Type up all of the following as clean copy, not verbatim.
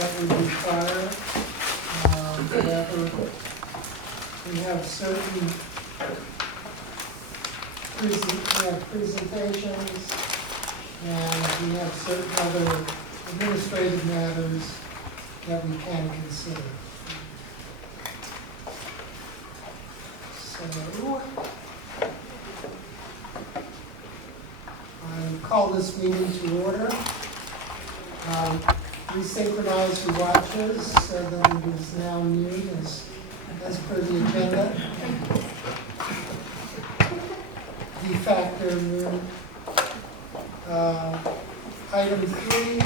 that would require. However, we have certain presentations, and we have certain other administrative matters that we can consider. So, I call this meeting to order. Resynchronize your watches so that it is now noon as per the agenda. De facto noon. Item 3,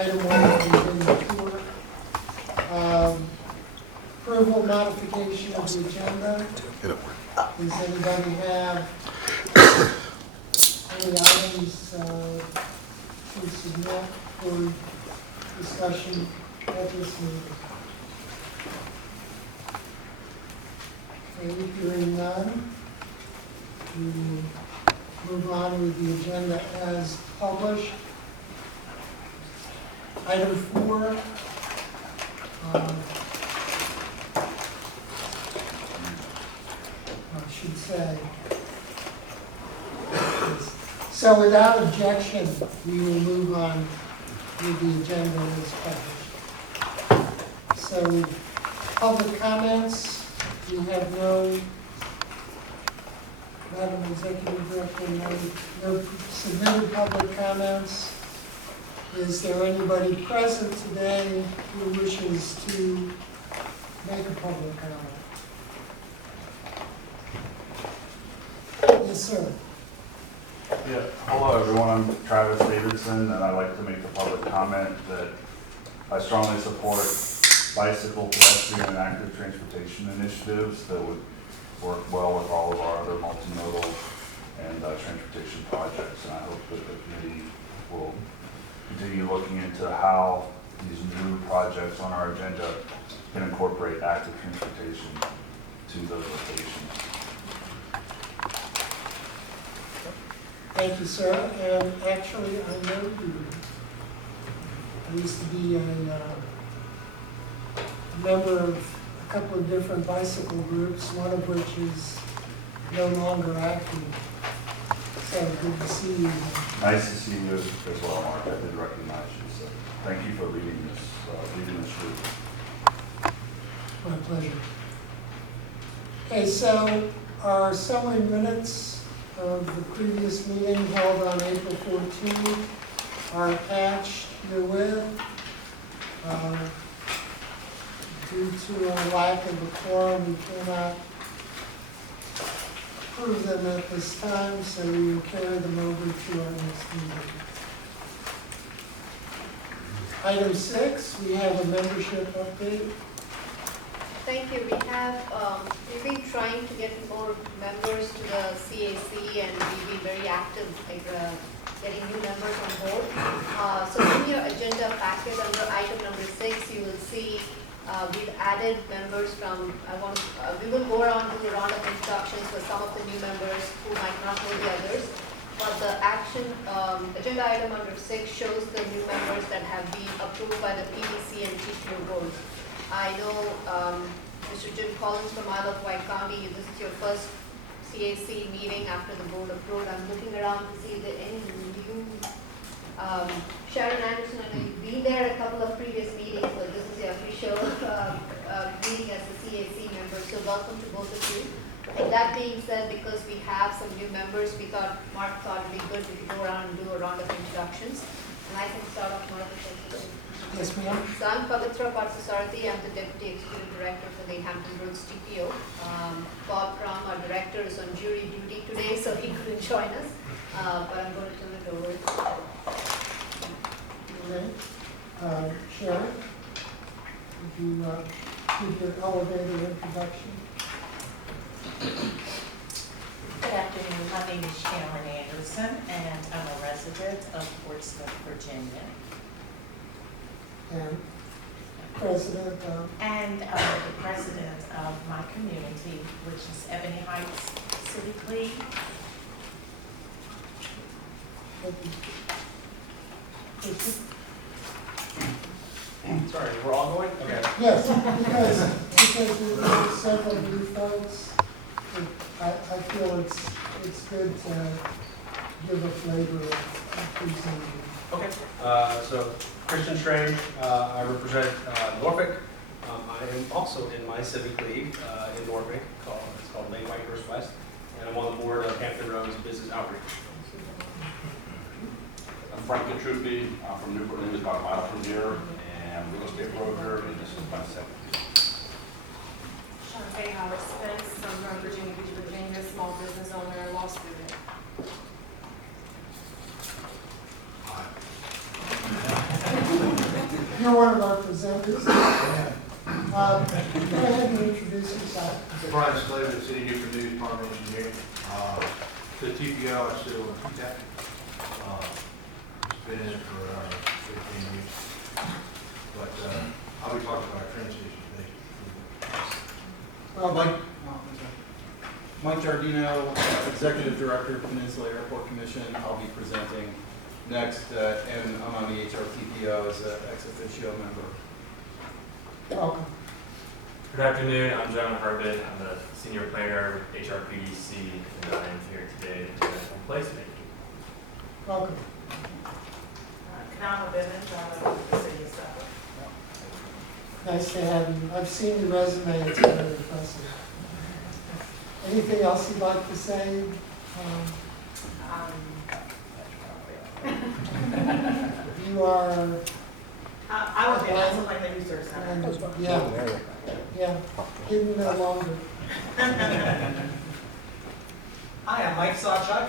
item 1 that we've been before. Approval modification of the agenda. Does anybody have any items to submit for discussion at this meeting? Okay, hearing none, we will move on with the agenda as published. Item 4, I should say. So without objection, we will move on with the agenda as published. So public comments, we have no, Madam Executive Director, no submitted public comments. Is there anybody present today who wishes to make a public comment? Yes, sir. Yeah, hello everyone, I'm Travis Davidson, and I'd like to make the public comment that I strongly support bicycle, pedestrian, and active transportation initiatives that would work well with all of our other multimodal and transportation projects, and I hope that the committee will continue looking into how these new projects on our agenda can incorporate active transportation to those locations. Thank you, sir. And actually, I know you. I used to be a member of a couple of different bicycle groups, one of which is no longer active. So good to see you. Nice to see you as well, Mark. I did recognize you, so thank you for leading this group. My pleasure. Okay, so our summary minutes of the previous meeting held on April 14th are attached herewith. Due to a lack of a quorum, we cannot approve them at this time, so we will carry them over to our next meeting. Item 6, we have a membership update. Thank you. We've been trying to get more members to the CAC, and we've been very active getting new members on board. So in your agenda packet under item number 6, you will see we've added members from, we will go around with a round of introductions for some of the new members who might not know the others. But the agenda item under 6 shows the new members that have been approved by the PDC and TPO boards. I know Mr. Jim Collins from Isle of Wight County, this is your first CAC meeting after the board approved. I'm looking around to see if there are any new. Sharon Anderson, I know you've been there a couple of previous meetings, but this is your official meeting as a CAC member, so welcome to both of you. And that being said, because we have some new members, Mark thought it would be good if we go around and do a round of introductions. And I can start off, Mark. Yes, ma'am. So I'm Pavitra Parsasarathi. I'm the Deputy Executive Director for the Hampton Roads TPO. Bob Crum, our Director, is on jury duty today, so he couldn't join us. But I'm going to turn it over. Okay. Sharon, would you give your elevator introduction? Good afternoon. My name is Sharon Anderson, and I'm a resident of Portsmouth, Virginia. And president of? And the president of my community, which is Ebony Heights Civic League. Christian? sorry, we're all going? Okay. Yes, because there are several new folks, I feel it's good to give a flavor of presenting. Okay, so Christian Strange, I represent Norfolk. I am also in my civic league in Norfolk, it's called Lake White First West, and I'm on the board of Hampton Roads Business Outreach. I'm Frank Petrucci. I'm from Newport News, about a mile from here, and real estate broker, and this is my second year. Shantae Howard Spence, I'm from Virginia Beach, Virginia, small business owner and law student. You're one of our presenters. Go ahead and introduce yourself. Brian Slater, City Newport News, Department of Engineering. The TPO, I sit on CAC. It's been in it for 15 years. But I'll be talking about our train station today. Mike Giardino, Executive Director of Peninsula Airport Commission. I'll be presenting next, and I'm on the HRTPO as an ex officio member. Welcome. Good afternoon, I'm John Herbert. I'm the Senior Planner, HRPDC, and I'm here today to present on placemaking. Welcome. Kanama Bivens, I'm with the city of Suffolk. Nice to have you. I've seen your resume, it's very impressive. Anything else you'd like to say? You are, I was there, I was like the research center. yeah, hidden no longer. Hi, I'm Mike Sawchuk,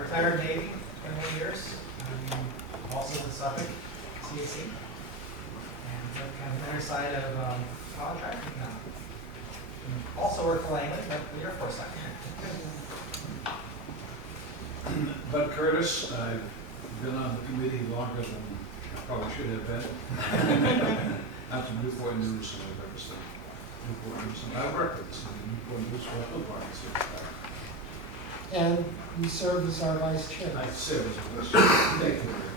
retired Navy, 21 years. I'm also with Suffolk, CAC, and kind of the other side of contracting now. Also work for Langley, but the Air Force side. Bud Curtis, I've been on the committee longer than I probably should have been. I'm from Newport News, and I represent Newport News, and I work with the Newport News Local Parties. And you serve as our vice chair. I serve as a vice chair. Thank you very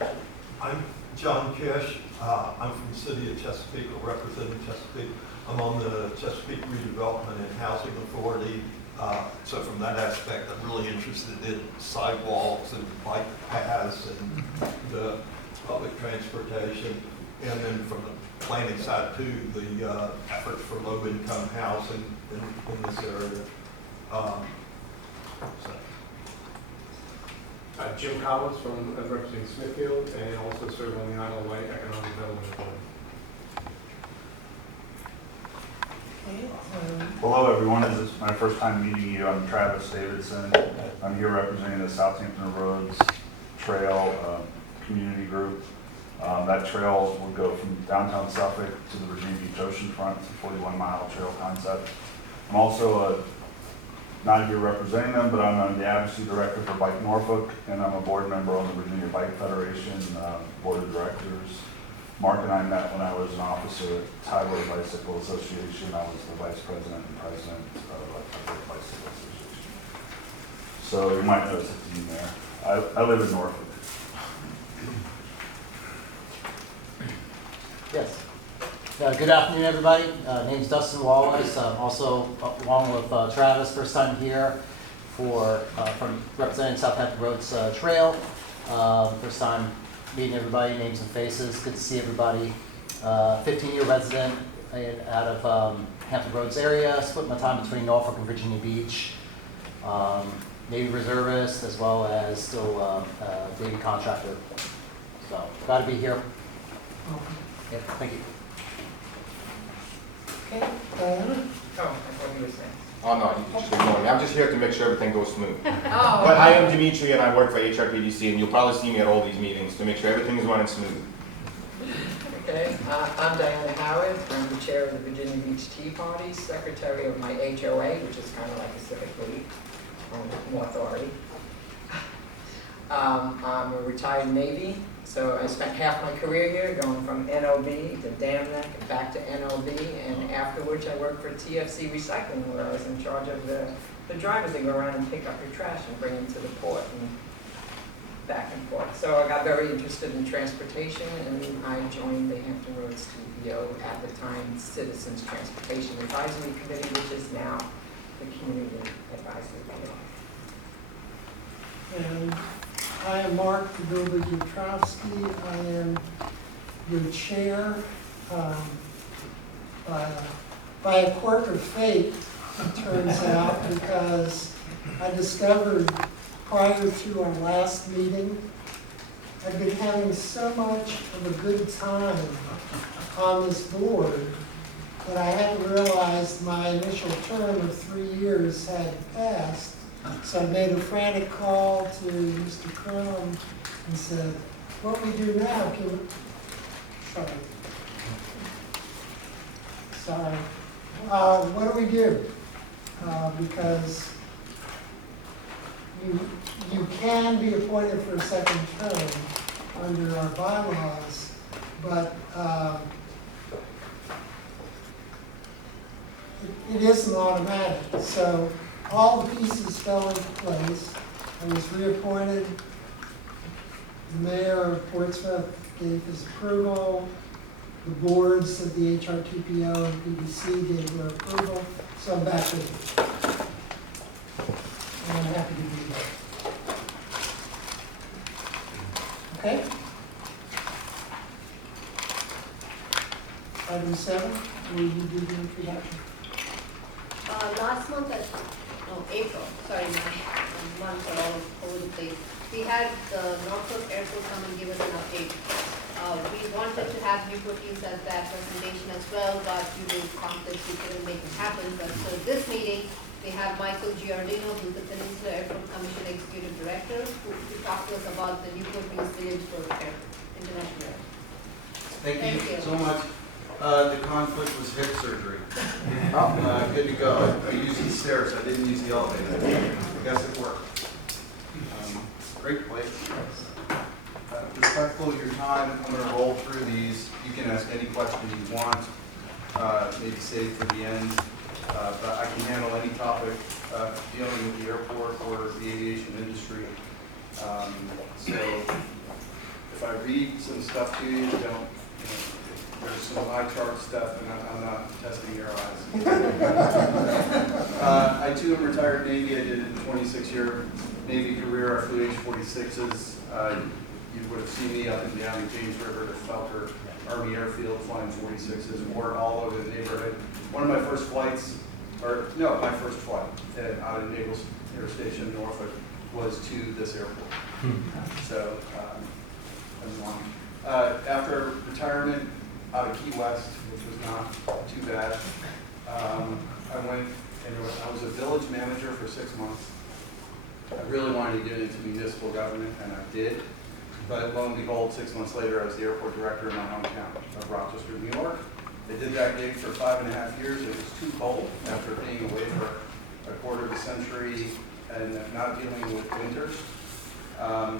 much. I'm John Kish. I'm from the city of Chesapeake, representing Chesapeake. I'm on the Chesapeake Redevelopment and Housing Authority. So from that aspect, I'm really interested in sidewalks and bike paths and the public transportation. And then from the planning side too, the efforts for low-income housing in this area. Jim Collins from representing Smithfield and also serve on the Isle of Wight Economic Development Board. Hello, everyone. This is my first time meeting you. I'm Travis Davidson. I'm here representing the Southampton Roads Trail Community Group. That trail will go from downtown Suffolk to the Virginia Beach oceanfront. It's a 41-mile trail concept. I'm also not here representing them, but I'm the advocacy director for Bike Norfolk, and I'm a board member on the Virginia Bike Federation Board of Directors. Mark and I met when I was an officer at Highway Bicycle Association. I was the vice president and president of the Bicycle Association. So you might notice a theme there. I live in Norfolk. Yes. Good afternoon, everybody. Name's Dustin Wallace. Also, along with Travis, first time here from representing Southampton Roads Trail. First time meeting everybody, names and faces. Good to see everybody. 15-year resident out of Hampton Roads area. Split my time between Norfolk and Virginia Beach. Navy reservist, as well as still Navy contractor. So, glad to be here. Yeah, thank you. Okay, Oh, I thought you were saying. Oh no, you just ignore me. I'm just here to make sure everything goes smooth. Oh. But I am Dimitri and I work for HRPDC, and you'll probably see me at all these meetings to make sure everything is running smooth. Okay, I'm Diana Howard. I'm the chair of the Virginia Beach Tea Party, secretary of my HOA, which is kind of like a civic league, more authority. I'm a retired Navy, so I spent half my career here, going from NOB to Dam Neck and back to NOB, and afterwards I worked for TFC Recycling, where I was in charge of the drivers that go around and pick up your trash and bring it to the port. And back and forth. So I got very interested in transportation, and I joined the Hampton Roads TPO, at the time Citizens Transportation Advisory Committee, which is now the Community Advisory Committee. And I am Mark Dubovich-Jutrovsky. I am your chair. By a quirk of fate, it turns out, because I discovered prior to our last meeting, I've been having so much of a good time on this board that I hadn't realized my initial term of 3 years had passed. So I made a frantic call to Mr. Crum and said, what we do now, can we, sorry. What do we do? Because you can be appointed for a second term under our bylaws, but it isn't automatic. So all the pieces fell into place. I was reappointed. The mayor of Portsmouth gave his approval. The boards of the HRTPO and PDC gave their approval. So I'm back with you. And I'm happy to be here. Okay? Item 7, will you do the introduction? Last month, April, sorry, my months are all over the place. We had the Norfolk Airport come and give us an update. We wanted to have Newport News as that presentation as well, but due to conflicts, we couldn't make it happen. But so this meeting, we have Michael Giardino, who's the Peninsula Airport Commission Executive Director, who talk to us about the Newport News Williamsburg Airport International Airport. Thank you so much. The conflict was hip surgery. Good to go. I used the stairs. I didn't use the elevator. I guess it worked. Great place. Respectful of your time, I'm going to roll through these. You can ask any question you want, maybe save for the end. But I can handle any topic dealing with the airport or the aviation industry. So if I read some stuff to you, don't. There's some eye chart stuff, and I'm not testing your eyes. I too am retired Navy. I did a 26-year Navy career. I flew H-46s. You would have seen me up and down the James River to Felker Army Airfield flying 46s, wore all over the neighborhood. One of my first flights, my first flight out of Naval Air Station Norfolk was to this airport. So, after retirement, out of Key West, which was not too bad. I went and I was a village manager for 6 months. I really wanted to get into municipal government, and I did. But lo and behold, 6 months later, I was the airport director in my hometown of Rochester, New York. I did that gig for 5.5 years. It was too cold after being away for a quarter of a century and not dealing with winters. I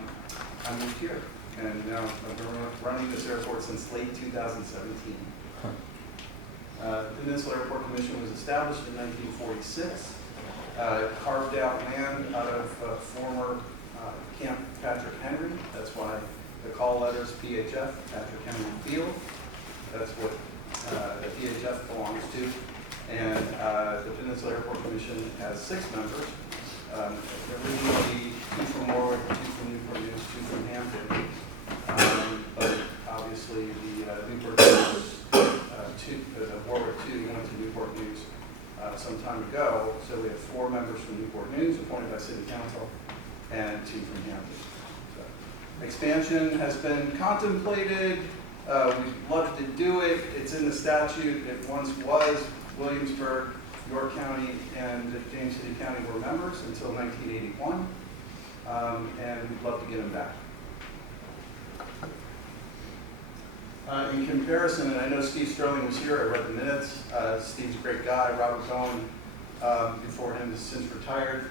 moved here. And now I've been running this airport since late 2017. The Peninsula Airport Commission was established in 1946, carved out land out of former Camp Patrick Henry. That's why the call letters PHF, Patrick Henry Field. That's what the PHF belongs to. And the Peninsula Airport Commission has 6 members. Originally 2 from Warwick, 2 from Newport News, 2 from Hampton. But obviously the Newport News, the Warwick 2 went to Newport News some time ago. So we have 4 members from Newport News appointed by City Council and 2 from Hampton. So, expansion has been contemplated. We'd love to do it. It's in the statute. It once was Williamsburg, York County, and James City County were members until 1981. And we'd love to get them back. In comparison, and I know Steve Sterling was here, I read the minutes. Steve's a great guy. Robert Cohen, before him, has since retired.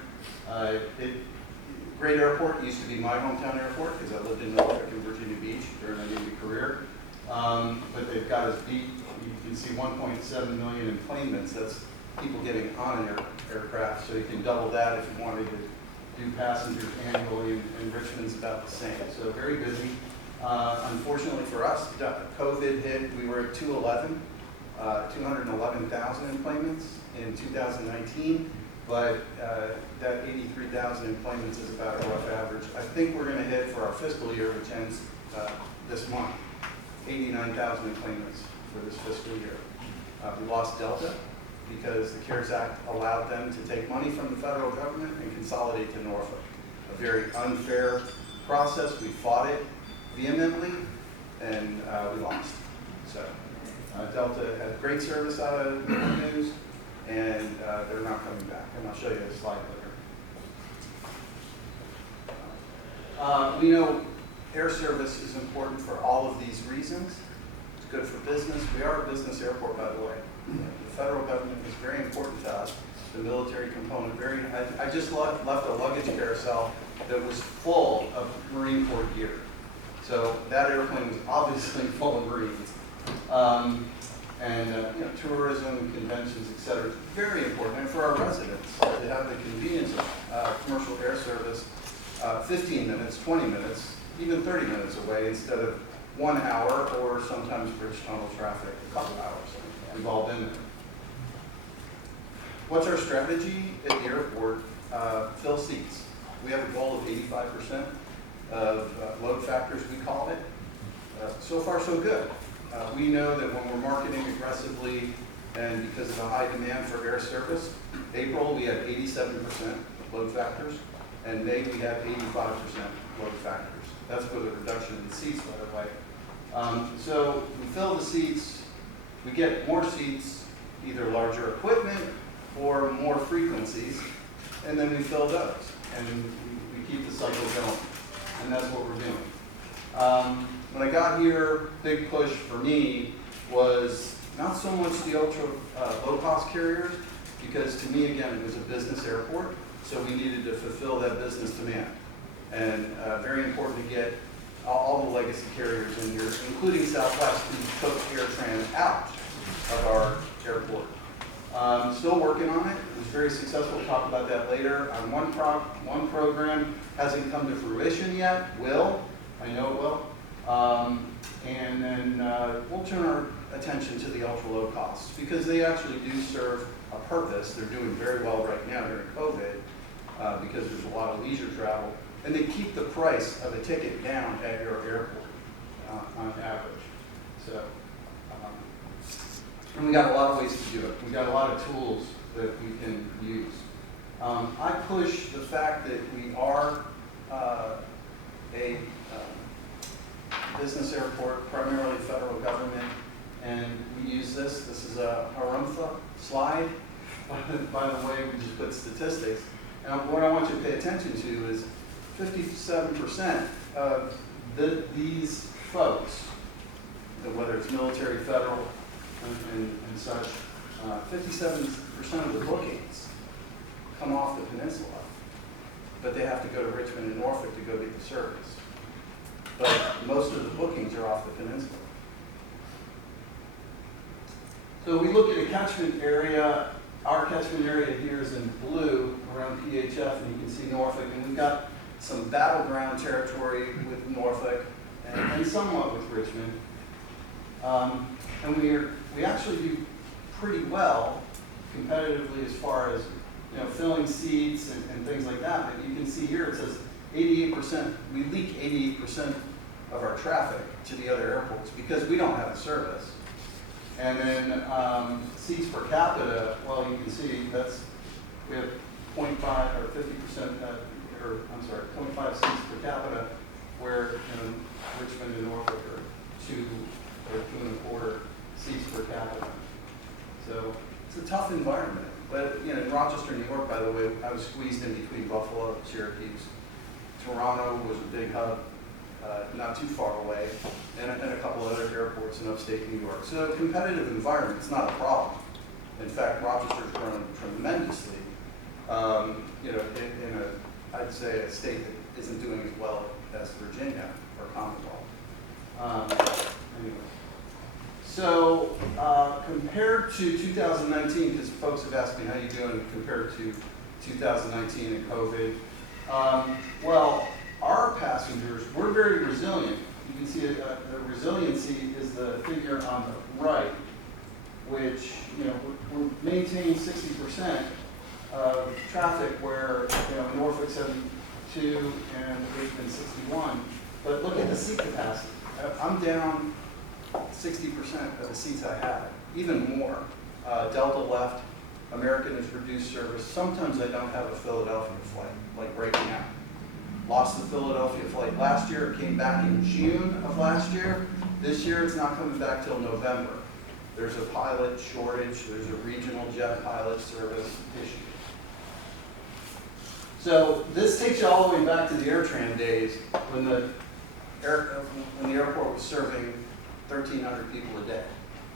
Great airport used to be my hometown airport because I lived in Norfolk and Virginia Beach during my Navy career. But they've got us beat. You can see 1.7 million enplanements. That's people getting on an aircraft. So you can double that if you wanted to do passengers annually, and Richmond's about the same. So very busy. Unfortunately for us, COVID hit, we were at 211,000 enplanements in 2019, but that 83,000 enplanements is about a rough average. I think we're going to hit for our fiscal year, which ends this month, 89,000 enplanements for this fiscal year. We lost Delta because the CARES Act allowed them to take money from the federal government and consolidate to Norfolk. A very unfair process. We fought it vehemently, and we lost. So Delta had great service out of the news, and they're not coming back. And I'll show you a slide later. We know air service is important for all of these reasons. It's good for business. We are a business airport, by the way. The federal government is very important to us. The military component, I just left a luggage carousel that was full of Marine Corps gear. So that airplane was obviously full of Marines. Tourism, conventions, et cetera, is very important. And for our residents to have the convenience of commercial air service 15 minutes, 20 minutes, even 30 minutes away instead of 1 hour or sometimes bridge tunnel traffic, a couple hours. We've all been there. What's our strategy at the airport? Fill seats. We have a goal of 85% of load factors, we call it. So far, so good. We know that when we're marketing aggressively and because of the high demand for air service, April we had 87% load factors, and May we had 85% load factors. That's with a reduction in seats, by the way. So we fill the seats, we get more seats, either larger equipment or more frequencies, and then we fill those, and we keep the cycle going, and that's what we're doing. When I got here, big push for me was not so much the ultra low-cost carriers, because to me, again, it was a business airport, so we needed to fulfill that business demand. And very important to get all the legacy carriers in here, including Southwest, who took AirTran out of our airport. Still working on it. It was very successful. We'll talk about that later. On one program hasn't come to fruition yet. Will. I know it will. And then we'll turn our attention to the ultra low costs because they actually do serve a purpose. They're doing very well right now during COVID because there's a lot of leisure travel. And they keep the price of a ticket down at your airport on average. So, and we got a lot of ways to do it. We got a lot of tools that we can use. I push the fact that we are a business airport, primarily federal government, and we use this. This is a Harumpha slide. By the way, we just put statistics. And what I want you to pay attention to is 57% of these folks, whether it's military, federal, and such, 57% of the bookings come off the peninsula, but they have to go to Richmond and Norfolk to go get the service. But most of the bookings are off the peninsula. So we look at a catchment area. Our catchment area here is in blue around PHF, and you can see Norfolk, and we've got some battleground territory with Norfolk and somewhat with Richmond. And we actually do pretty well competitively as far as filling seats and things like that. But you can see here it says 88%. We leak 88% of our traffic to the other airports because we don't have a service. And then seats per capita, well, you can see we have 0.5 or 50%, 0.5 seats per capita, where Richmond and Norfolk are 2 or 2.25 seats per capita. So it's a tough environment. But in Rochester, New York, by the way, I was squeezed in between Buffalo and Syracuse. Toronto was a big hub, not too far away, and a couple other airports in upstate New York. So a competitive environment is not a problem. In fact, Rochester's grown tremendously, in I'd say a state that isn't doing as well as Virginia or Commonwealth. Anyway. So compared to 2019, because folks have asked me how you doing compared to 2019 and COVID, Well, our passengers, we're very resilient. You can see the resiliency is the figure on the right, which, you know, we're maintaining 60% of traffic where, you know, Norfolk 72 and Richmond 61. But look at the seat capacity. I'm down 60% of the seats I had, even more. Delta left, American has reduced service. Sometimes I don't have a Philadelphia flight, like right now. Lost the Philadelphia flight last year, it came back in June of last year. This year it's not coming back till November. There's a pilot shortage, there's a regional jet pilot service issue. So this takes you all the way back to the AirTran days when the airport was serving 1,300 people a day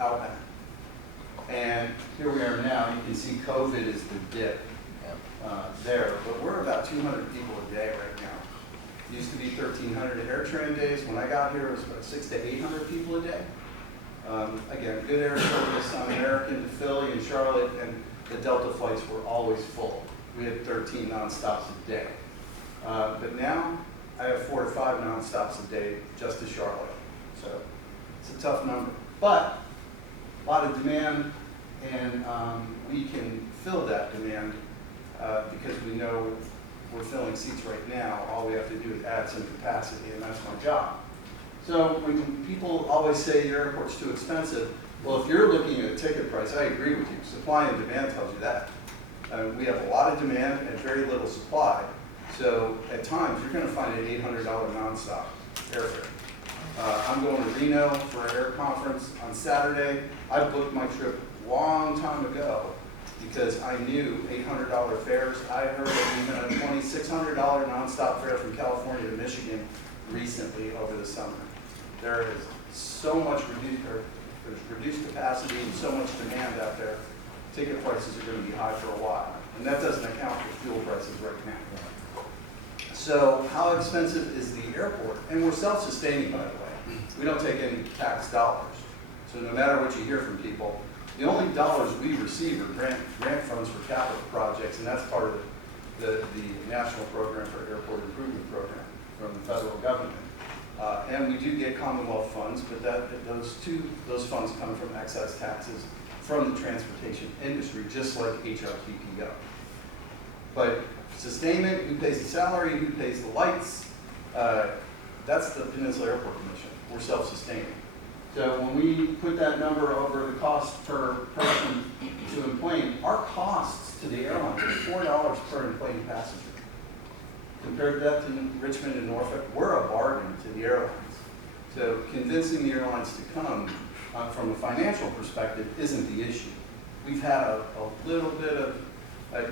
outbound. And here we are now. You can see COVID is the dip there, but we're about 200 people a day right now. It used to be 1,300 AirTran days. When I got here, it was about 600 to 800 people a day. Again, good air service on American to Philly and Charlotte, and the Delta flights were always full. We had 13 nonstops a day. But now I have 4 to 5 nonstops a day just to Charlotte. So it's a tough number. But a lot of demand, and we can fill that demand because we know we're filling seats right now. All we have to do is add some capacity, and that's my job. So when people always say your airport's too expensive, well, if you're looking at a ticket price, I agree with you. Supply and demand tells you that. We have a lot of demand and very little supply. So at times, you're going to find an $800 nonstop airfare. I'm going to Reno for an air conference on Saturday. I booked my trip a long time ago because I knew $800 fares. I heard of even a $2,600 nonstop fare from California to Michigan recently over the summer. There is so much there's reduced capacity and so much demand out there. Ticket prices are going to be high for a while. And that doesn't account for fuel prices right now. So how expensive is the airport? And we're self-sustaining, by the way. We don't take any tax dollars. So no matter what you hear from people, the only dollars we receive are grant funds for capital projects, and that's part of the National Program for Airport Improvement Program from the federal government. And we do get Commonwealth funds, but those funds come from excise taxes from the transportation industry, just like HRTPO. But sustainment, who pays the salary, who pays the lights, that's the Peninsula Airport Commission. We're self-sustaining. So when we put that number over the cost per person to enplane, our costs to the airline is $4 per enplane passenger. Compared that to Richmond and Norfolk, we're a bargain to the airlines. So convincing the airlines to come from a financial perspective isn't the issue. We've had a little bit of,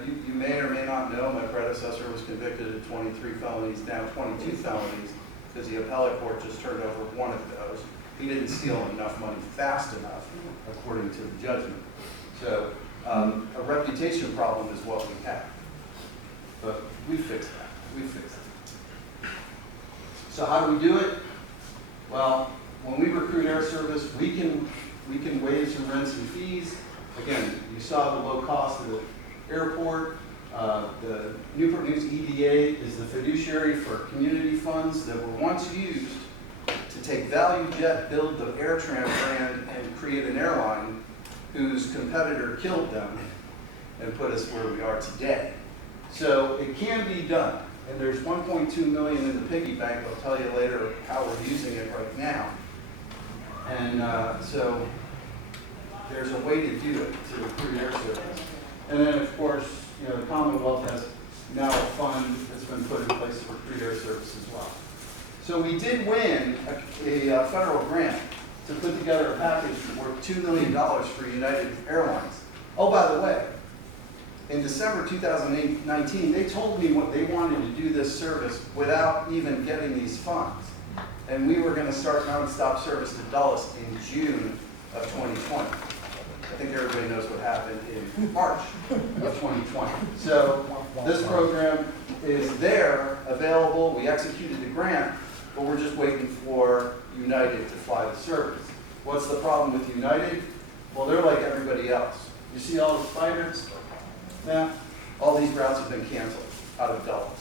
you may or may not know, my predecessor was convicted of 23 felonies, now 22 felonies, because the appellate court just turned over one of those. He didn't steal enough money fast enough, according to the judgment. So a reputation problem is what we have. But we fixed that. We fixed it. So how do we do it? Well, when we recruit air service, we can waive some rents and fees. Again, you saw the low cost of the airport. The Newport News EDA is the fiduciary for community funds that were once used to take ValueJet, build the AirTran brand, and create an airline whose competitor killed them and put us where we are today. So it can be done. And there's 1.2 million in the piggy bank. I'll tell you later how we're using it right now. And so there's a way to do it, to recruit air service. And then, of course, you know, the Commonwealth has now a fund that's been put in place to recruit air service as well. So we did win a federal grant to put together a package worth $2 million for United Airlines. Oh, by the way, in December 2019, they told me what they wanted to do this service without even getting these funds. And we were going to start nonstop service to Dulles in June of 2020. I think everybody knows what happened in March of 2020. So this program is there, available. We executed the grant, but we're just waiting for United to fly the service. What's the problem with United? Well, they're like everybody else. You see all the spiders? Now, all these routes have been canceled out of Dulles.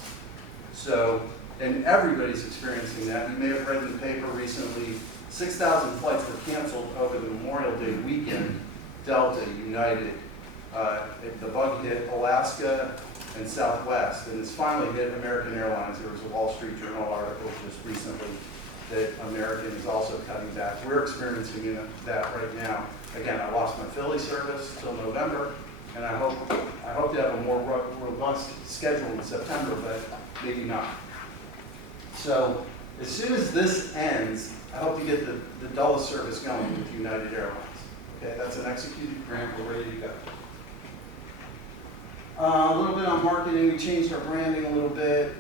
So, and everybody's experiencing that. You may have read in the paper recently, 6,000 flights were canceled over the Memorial Day weekend. Delta, United, the bug hit Alaska and Southwest, and it's finally hit American Airlines. There was a Wall Street Journal article just recently that American is also cutting back. We're experiencing that right now. Again, I lost my Philly service till November, and I hope to have a more robust schedule in September, but maybe not. So as soon as this ends, I hope to get the Dulles service going with United Airlines. Okay, that's an executed grant. We're ready to go. A little bit on marketing. We changed our branding a little bit.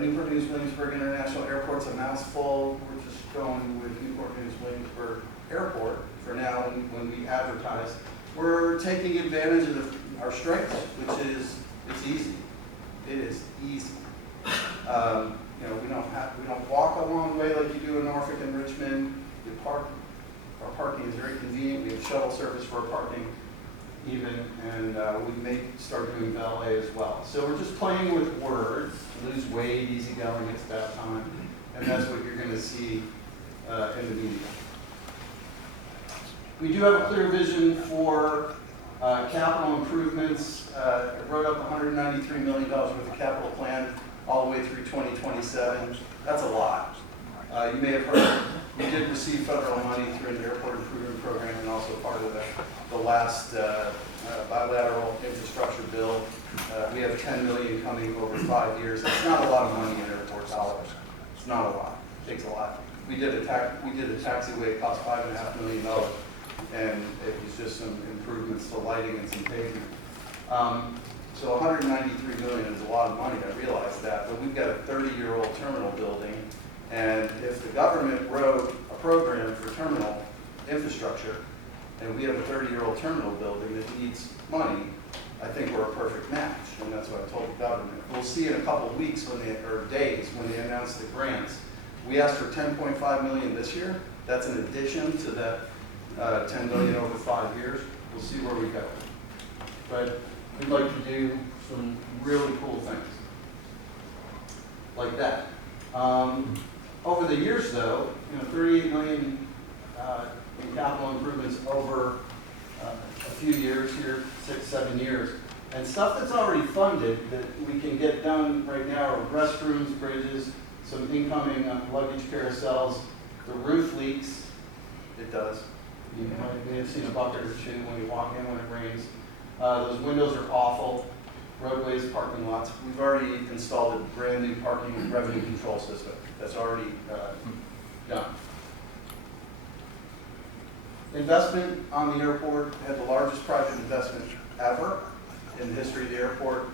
Newport News Williamsburg International Airport's a mouthful. We're just going with Newport News Williamsburg Airport for now when we advertise. We're taking advantage of our strengths, which is it's easy. It is easy. You know, we don't walk a long way like you do in Norfolk and Richmond. We park. Our parking is very convenient. We have shuttle service for our parking even, and we may start doing valet as well. So we're just playing with words. Lose weight, easygoing, it's about time. And that's what you're going to see in the media. We do have a clear vision for capital improvements. I wrote up $193 million worth of capital plan all the way through 2027. That's a lot. You may have heard we did receive federal money through an airport improvement program and also part of the last bilateral infrastructure bill. We have $10 million coming over 5 years. It's not a lot of money in airport dollars. It's not a lot. It takes a lot. We did a taxiway. It cost $5.5 million, and it was just some improvements to lighting and some pavement. So $193 million is a lot of money. I realize that, but we've got a 30-year-old terminal building. And if the government wrote a program for terminal infrastructure, and we have a 30-year-old terminal building that needs money, I think we're a perfect match, and that's what I told the government. We'll see in a couple of weeks or days when they announce the grants. We asked for $10.5 million this year. That's in addition to that $10 million over 5 years. We'll see where we go. But we'd like to do some really cool things like that. Over the years, though, $38 million in capital improvements over a few years here, 6, 7 years, and stuff that's already funded that we can get done right now are restrooms, bridges, some incoming luggage carousels. The roof leaks. It does. You may have seen a bucket or two when you walk in when it rains. Those windows are awful. Roadways, parking lots. We've already installed a brand new parking revenue control system that's already done. Investment on the airport, had the largest private investment ever in the history of the airport.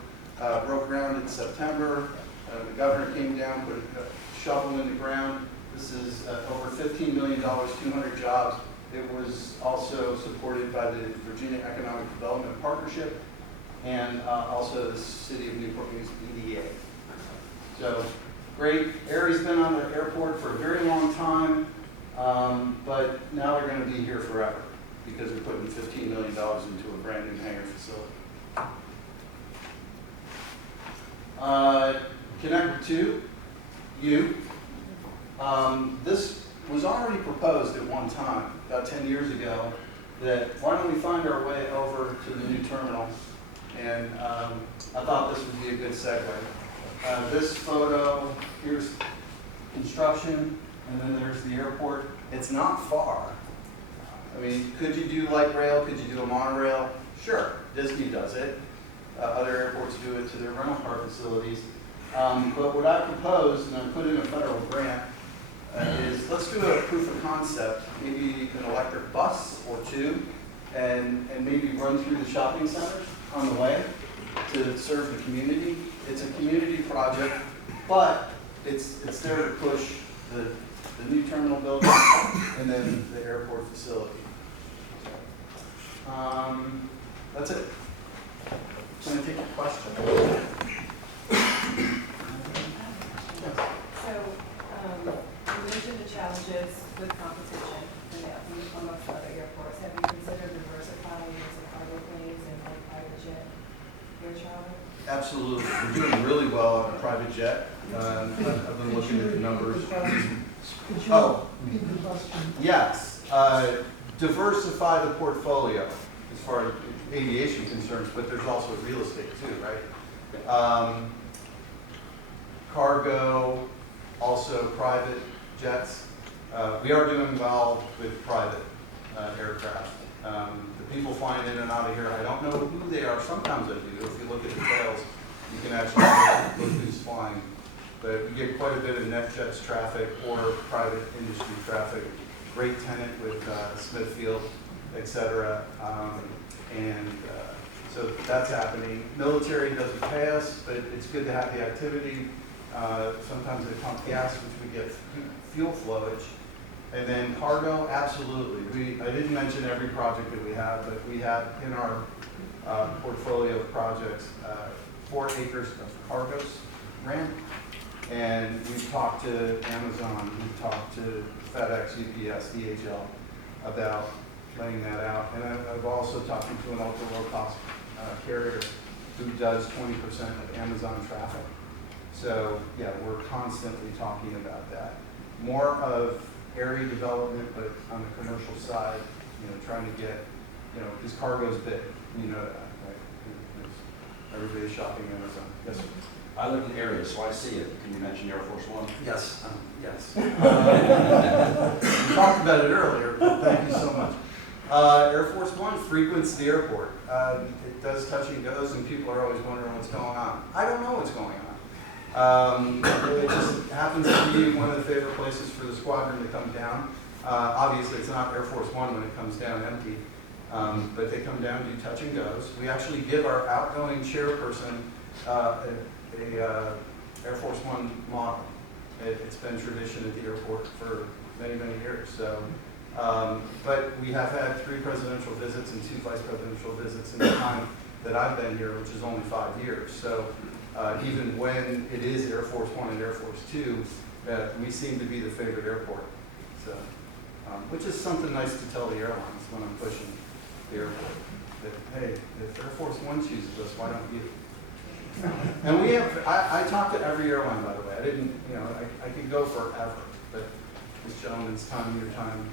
Broke ground in September. The governor came down, put a shovel in the ground. This is over $15 million, 200 jobs. It was also supported by the Virginia Economic Development Partnership and also the City of Newport News EDA. So great. Airie's been on the airport for a very long time, but now they're going to be here forever because we're putting $15 million into a brand new hangar facility. Connector 2, this was already proposed at one time, about 10 years ago, that why don't we find our way over to the new terminal? And I thought this would be a good segue. This photo, here's construction, and then there's the airport. It's not far. I mean, could you do light rail? Could you do a monorail? Sure, Disney does it. Other airports do it to their rental car facilities. But what I proposed, and I put in a federal grant, is let's do a proof of concept, maybe an electric bus or two, and maybe run through the shopping centers on the way to serve the community. It's a community project, but it's there to push the new terminal building and then the airport facility. That's it. I'm going to take a question. So, you mentioned the challenges with competition amongst other airports. Have you considered diversifying into cargo planes and like private jet air travel? Absolutely. We're doing really well on a private jet. I've been looking at the numbers. Could you Oh. repeat the question? Yes, diversify the portfolio as far as aviation concerns, but there's also real estate too, right? Cargo, also private jets. We are doing well with private aircraft. The people flying in and out of here, I don't know who they are. Sometimes I do. If you look at the tails, you can actually look who's flying. But we get quite a bit of NetJets traffic or private industry traffic. Great tenant with Smithfield, et cetera. So that's happening. Military doesn't pay us, but it's good to have the activity. Sometimes they pump gas, which we get fuel flowage. And then cargo, absolutely. I didn't mention every project that we have, but we have in our portfolio of projects 4 acres of cargos ran. And we've talked to Amazon, we've talked to FedEx, UPS, DHL about laying that out. And I've also talked to an ultra low cost carrier who does 20% of Amazon traffic. So yeah, we're constantly talking about that. More of area development, but on the commercial side, trying to get, because cargo's big, that, right? Everybody's shopping Amazon. Yes, sir. I live in the area, so I see it. Can you mention Air Force One? Yes, yes. We talked about it earlier, but thank you so much. Air Force One frequents the airport. It does touch and goes, and people are always wondering what's going on. I don't know what's going on. It just happens to be one of the favorite places for the squadron to come down. Obviously, it's not Air Force One when it comes down empty, but they come down, do touch and goes. We actually give our outgoing chairperson a Air Force One model. It's been tradition at the airport for many, many years. So, but we have had 3 presidential visits and 2 vice presidential visits in the time that I've been here, which is only 5 years. So even when it is Air Force One and Air Force Two, we seem to be the favorite airport. So, which is something nice to tell the airlines when I'm pushing the airport. That, hey, if Air Force One chooses us, why don't you? And we have, I talked to every airline, by the way. I didn't, I could go forever, but this gentleman's time, your time,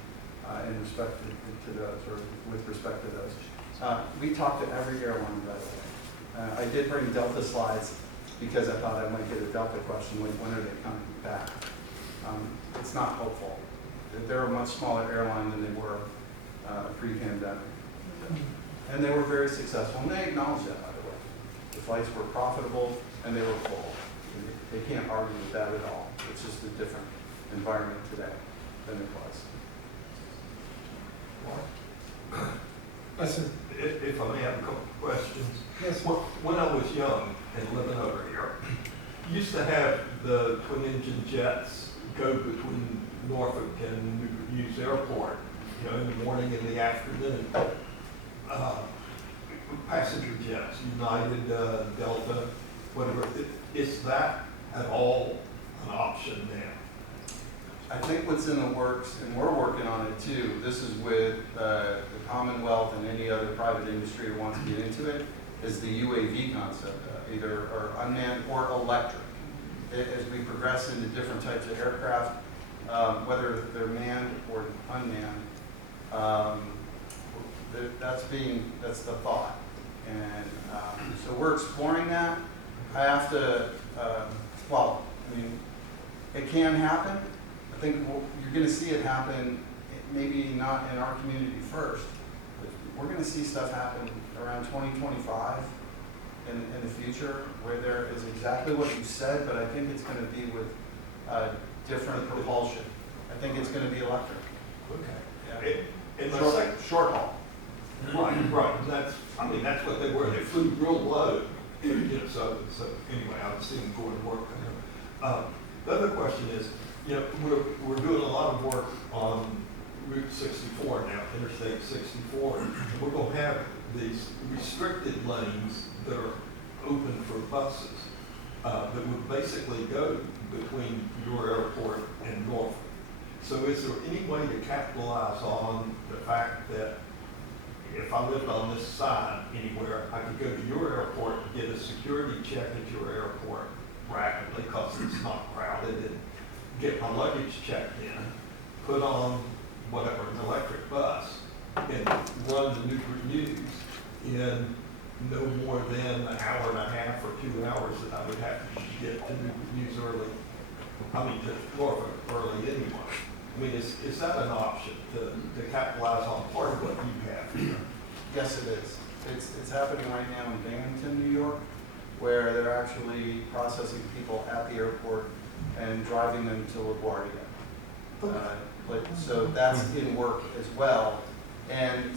in respect to those, or with respect to those. We talked to every airline, by the way. I did bring Delta slides because I thought I might get a Delta question, like when are they coming back? It's not hopeful. They're a much smaller airline than they were pre-pandemic. And they were very successful, and they acknowledged that, by the way. The flights were profitable, and they were full. They can't argue with that at all. It's just a different environment today than it was. Listen. If I may have a couple of questions. Yes. When I was young and living over here, used to have the twin engine jets go between Norfolk and Newport News Airport, in the morning and the afternoon. Passenger jets, United, Delta, whatever. Is that at all an option now? I think what's in the works, and we're working on it too, this is with the Commonwealth and any other private industry who wants to get into it, is the UAV concept, either or unmanned or electric. As we progress into different types of aircraft, whether they're manned or unmanned, that's the thought. And so we're exploring that. I have to, it can happen. I think you're going to see it happen, maybe not in our community first, but we're going to see stuff happen around 2025 in the future where there is exactly what you said, but I think it's going to be with different propulsion. I think it's going to be electric. Okay. Yeah. And short haul. Right. That's what they were. They flew real low. So anyway, I was seeing going to work. The other question is, we're doing a lot of work on Route 64 now, Interstate 64. And we're going to have these restricted lanes that are open for buses that would basically go between your airport and Norfolk. So is there any way to capitalize on the fact that if I lived on this side anywhere, I could go to your airport, get a security check at your airport, rapidly because it's not crowded, and get my luggage checked in, put on whatever, an electric bus, and run to Newport News in no more than an hour and a half or 2 hours that I would have to get to Newport News early. I mean, to Florida early anyway. I mean, is that an option to capitalize on part of what you have here? Yes, it is. It's happening right now in Binghamton, New York, where they're actually processing people at the airport and driving them to LaGuardia. So that's in work as well. And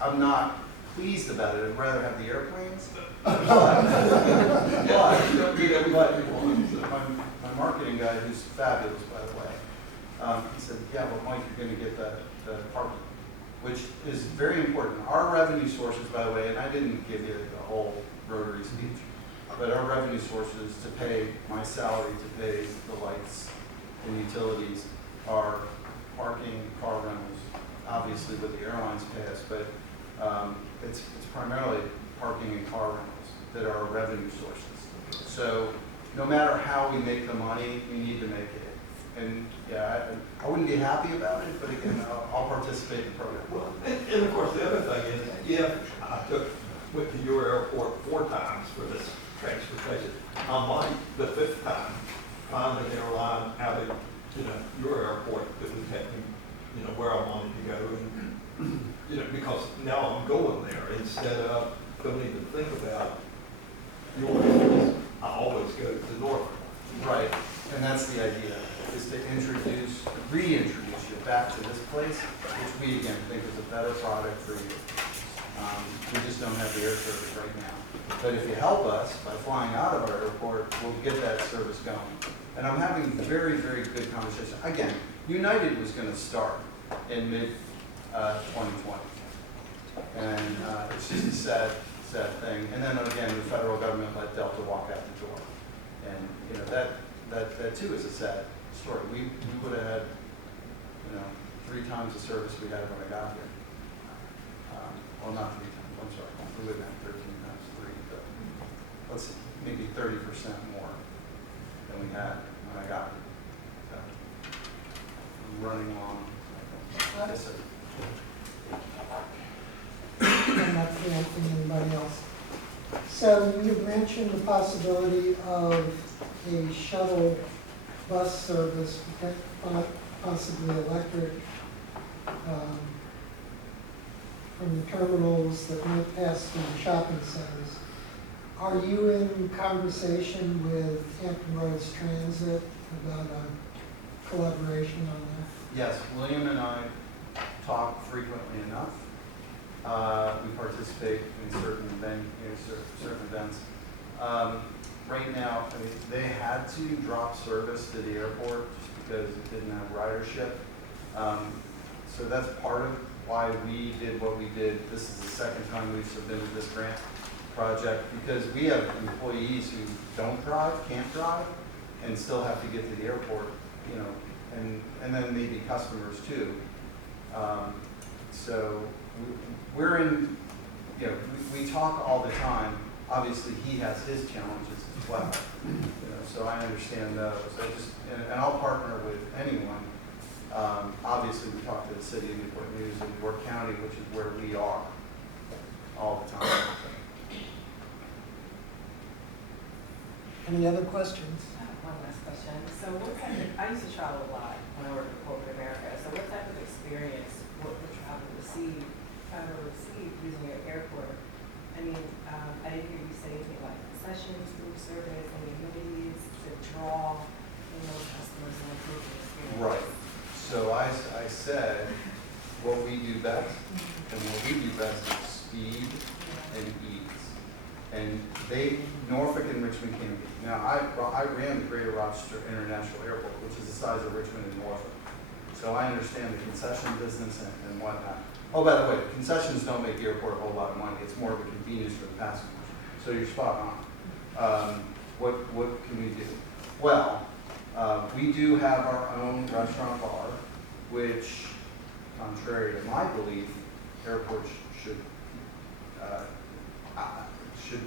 I'm not pleased about it. I'd rather have the airplanes. But my marketing guy, who's fabulous, by the way, he said, yeah, but Mike, you're going to get the parking, which is very important. Our revenue sources, by the way, and I didn't give you the whole Rotary speech, but our revenue sources to pay my salary, to pay the lights and utilities are parking, car rentals, obviously what the airlines pay us, but it's primarily parking and car rentals that are our revenue sources. So no matter how we make the money, we need to make it. And yeah, I wouldn't be happy about it, but again, I'll participate in the program. Well, and of course, the other thing is, if I went to your airport 4 times for this transportation, I might, the 5th time, find an airline out of, your airport that would take me, where I wanted to go, and, because now I'm going there instead of, don't even think about yours. I always go to Norfolk. Right, and that's the idea, is to reintroduce you back to this place, which we again think is a better product for you. We just don't have the air service right now. But if you help us by flying out of our airport, we'll get that service going. And I'm having very, very good conversation. Again, United was going to start in mid-2020. And it's just a sad thing. And then again, the federal government let Delta walk out the door. And that too is a sad story. We would have had 3 times the service we had when I got here. Well, not 3 times. I'm sorry. We would have had 13 times 3, but let's see, maybe 30% more than we had when I got here. So, I'm running long. Yes, sir. I'm not preempting anybody else. So you mentioned the possibility of a shuttle bus service, possibly electric, from the terminals that went past the shopping centers. Are you in conversation with Hampton Roads Transit about a collaboration on that? Yes, William and I talk frequently enough. We participate in certain events. Right now, I mean, they had to drop service to the airport just because it didn't have ridership. So that's part of why we did what we did. This is the second time we've submitted this grant project because we have employees who don't drive, can't drive, and still have to get to the airport, and then maybe customers too. So we're in, we talk all the time. Obviously, he has his challenges as well. So I understand those. And I'll partner with anyone. Obviously, we talk to the city of Newport News and York County, which is where we are all the time. Any other questions? I have one last question. So I used to travel a lot when I worked for corporate America. So what type of experience would the traveler receive using your airport? I mean, I didn't hear you say anything like concessions, food service, any amenities to draw those customers and improve the experience. Right. So I said what we do best, and what we do best is speed and ease. And Norfolk and Richmond can be. Now, I ran the Greater Rochester International Airport, which is the size of Richmond and Norfolk. So I understand the concession business and whatnot. Oh, by the way, concessions don't make the airport a whole lot of money. It's more of a convenience for the passengers. So you're spot on. What can we do? Well, we do have our own restaurant bar, which, contrary to my belief, airports should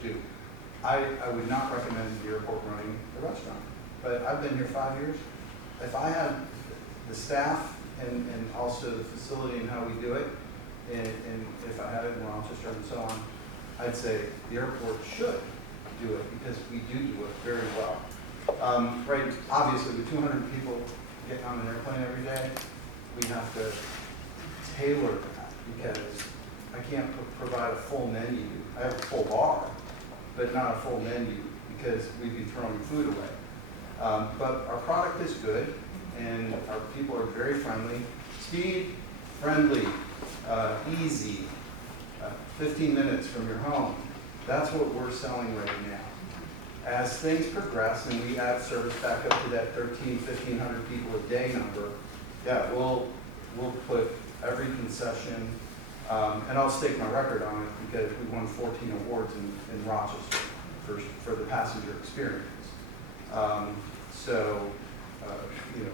do. I would not recommend the airport running a restaurant, but I've been here 5 years. If I had the staff and also the facility and how we do it, and if I had it in Rochester and so on, I'd say the airport should do it because we do it very well. Right, obviously with 200 people getting on an airplane every day, we have to tailor that because I can't provide a full menu. I have a full bar, but not a full menu because we'd be throwing food away. But our product is good and our people are very friendly. Speed, friendly, easy, 15 minutes from your home. That's what we're selling right now. As things progress and we add service back up to that 1,500 people a day number, yeah, we'll put every concession, and I'll stake my record on it because we won 14 awards in Rochester for the passenger experience. You know,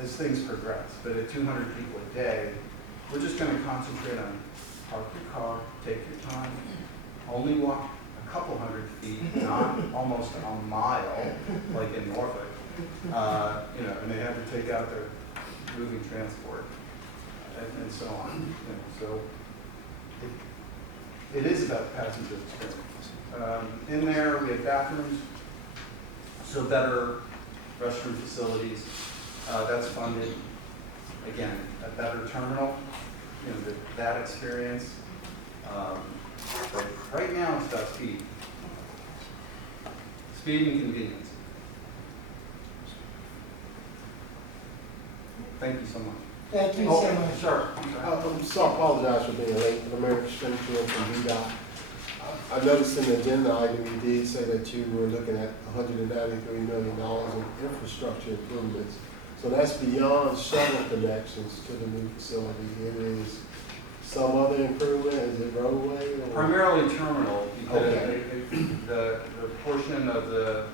as things progress, but at 200 people a day, we're just going to concentrate on park your car, take your time, only walk a couple hundred feet, not almost a mile like in Norfolk. You know, and they have to take out their moving transport and so on. You know, so it is about the passenger experience. In there, we have bathrooms, so better restroom facilities. That's funded. Again, a better terminal, you know, that experience. But right now, it's about speed. Speed and convenience. Thank you so much. Thank you so much. Sure. I'm sorry, I apologize for being late. American Springfield from VDOT. I noticed in the agenda item you did say that you were looking at $193 million in infrastructure improvements. So that's beyond shuttle connections to the new facility. It is some other improvement, is it roadway? Or? Primarily terminal, because Okay. the portion of the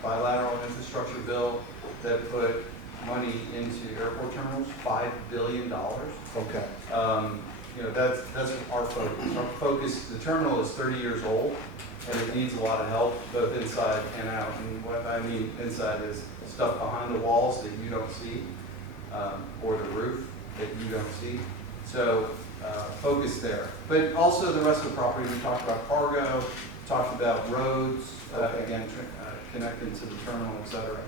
bilateral infrastructure bill that put money into airport terminals, $5 billion. Okay. You know, that's our focus. Our focus, the terminal is 30 years old, and it needs a lot of help, both inside and out. And what I mean inside is stuff behind the walls that you don't see, or the roof that you don't see. So focus there. But also the rest of the property, we talked about cargo, talked about roads, again, connected to the terminal, et cetera.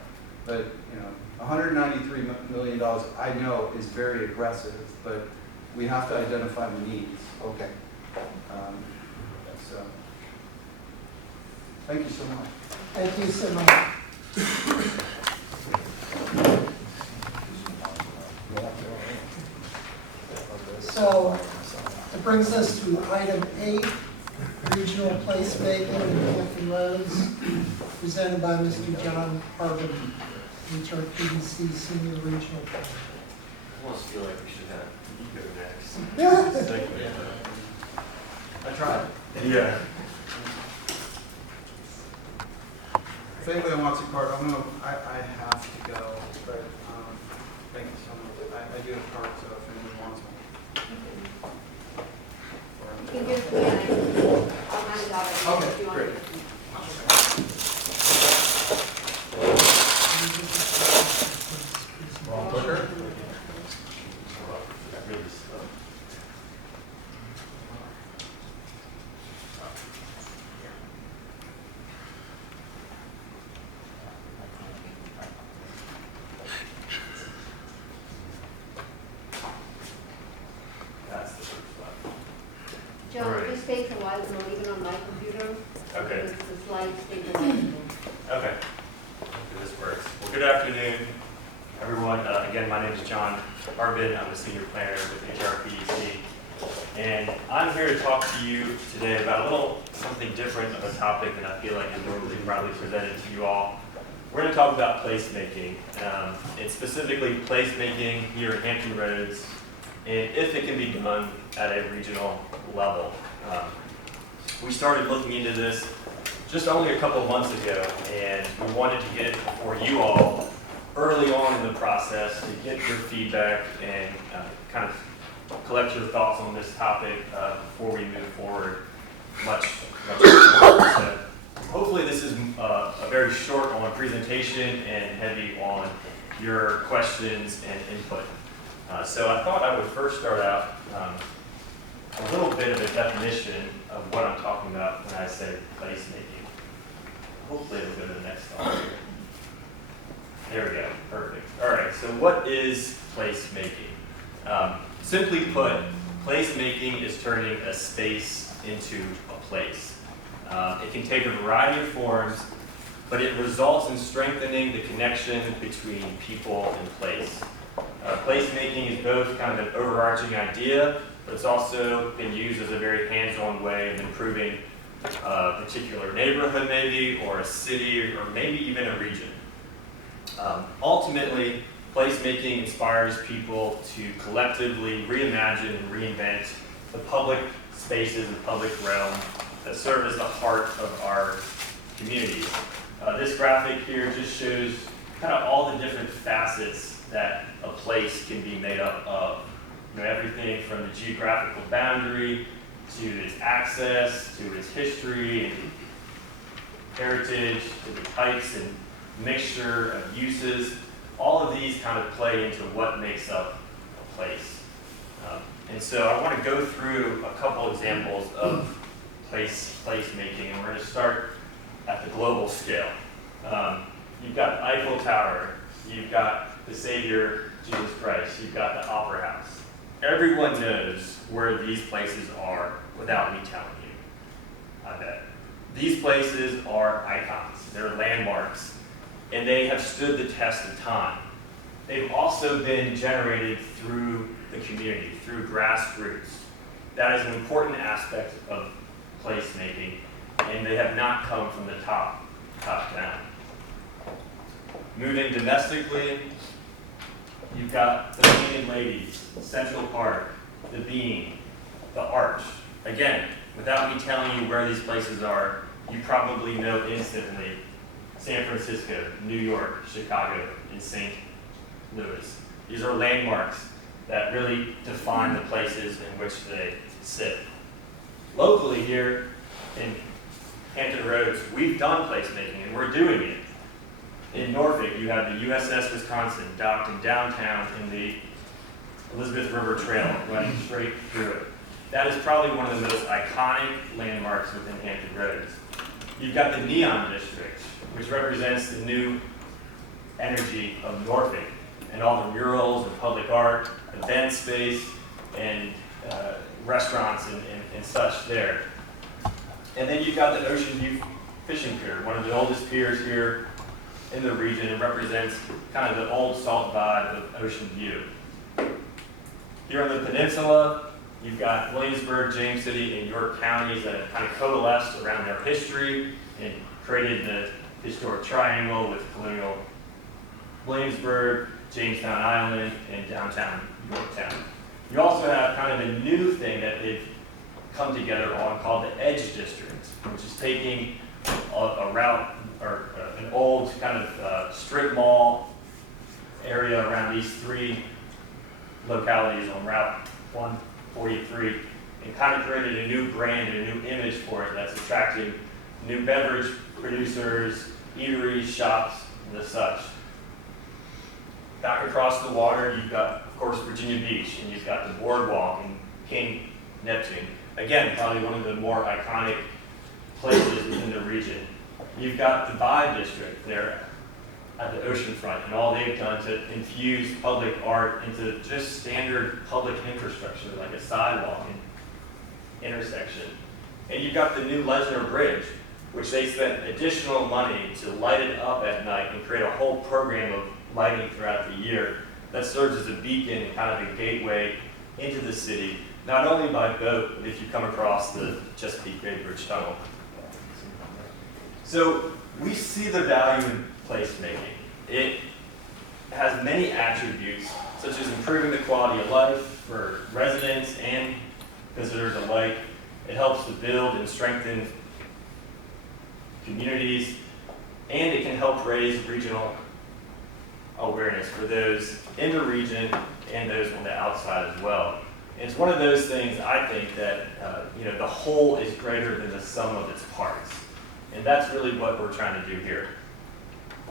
But, you know, $193 million, I know, is very aggressive, but we have to identify the needs. Okay. So, thank you so much. Thank you so much. So it brings us to item 8, regional placemaking in Hampton Roads, presented by Mr. John Harbin, HRPDC Senior Regional Planner. I almost feel like we should have you go next. Segment. I tried. Yeah. If anybody wants a card, I have to go, but thank you so much. I do have a card, so if anyone wants one. You can give it to me, I'll hand it out. If you want great. it. Wrong clicker? Really slow. That's the first one. John, Alright. this takes a while to load, even on my computer. Okay. Because the slides take a while to load. Okay. Hopefully this works. Well, good afternoon, everyone. Again, my name is John Harbin. I'm a senior planner with HRPDC. And I'm here to talk to you today about a little something different of a topic than I feel like is normally probably presented to you all. We're going to talk about placemaking, and specifically placemaking here at Hampton Roads, and if it can be done at a regional level. We started looking into this just only a couple of months ago, and we wanted to get it before you all early on in the process to get your feedback and kind of collect your thoughts on this topic before we move forward much. So hopefully this is a very short on presentation and heavy on your questions and input. So I thought I would first start out a little bit of a definition of what I'm talking about when I say placemaking. Hopefully it'll go to the next slide here. There we go, perfect. All right, so what is placemaking? Simply put, placemaking is turning a space into a place. It can take a variety of forms, but it results in strengthening the connection between people and place. Placemaking is both kind of an overarching idea, but it's also been used as a very hands-on way of improving a particular neighborhood maybe, or a city, or maybe even a region. Ultimately, placemaking inspires people to collectively reimagine and reinvent the public spaces and public realm that serve as the heart of our communities. This graphic here just shows kind of all the different facets that a place can be made up of. You know, everything from the geographical boundary to its access, to its history and heritage, to the types and mixture of uses. All of these kind of play into what makes up a place. And so I want to go through a couple examples of placemaking, and we're going to start at the global scale. You've got the Eiffel Tower, you've got the Savior, Jesus Christ, you've got the Opera House. Everyone knows where these places are without me telling you, I bet. These places are icons, they're landmarks, and they have stood the test of time. They've also been generated through the community, through grassroots. That is an important aspect of placemaking, and they have not come from the top down. Moving domestically, you've got the Painted Ladies, Central Park, the Bean, the Arch. Again, without me telling you where these places are, you probably know instantly San Francisco, New York, Chicago, and St. Louis. These are landmarks that really define the places in which they sit. Locally here in Hampton Roads, we've done placemaking, and we're doing it. In Norfolk, you have the USS Wisconsin docked in downtown in the Elizabeth River Trail running straight through it. That is probably one of the most iconic landmarks within Hampton Roads. You've got the Neon District, which represents the new energy of Norfolk, and all the murals and public art, event space, and restaurants and such there. And then you've got the Ocean View Fishing Pier, one of the oldest piers here in the region. It represents kind of the old salt vibe of Ocean View. Here on the peninsula, you've got Williamsburg, James City, and York counties that have kind of coalesced around their history and created the historic triangle with colonial Williamsburg, Jamestown Island, and downtown Yorktown. You also have kind of a new thing that they've come together on called the Edge District, which is taking a route or an old kind of strip mall area around these three localities on Route 143 and kind of created a new brand and a new image for it that's attracting new beverage producers, eateries, shops, and the such. Back across the water, you've got, of course, Virginia Beach, and you've got the boardwalk and King Neptune. Again, probably one of the more iconic places within the region. You've got the Vibe District there at the oceanfront, and all they've done to infuse public art into just standard public infrastructure, like a sidewalk and intersection. And you've got the new Lesnar Bridge, which they spent additional money to light it up at night and create a whole program of lighting throughout the year that serves as a beacon and kind of a gateway into the city, not only by boat, but if you come across the Chesapeake Bay Bridge Tunnel. So we see the value in placemaking. It has many attributes, such as improving the quality of life for residents and visitors alike. It helps to build and strengthen communities, and it can help raise regional awareness for those in the region and those on the outside as well. And it's one of those things, I think, that the whole is greater than the sum of its parts. And that's really what we're trying to do here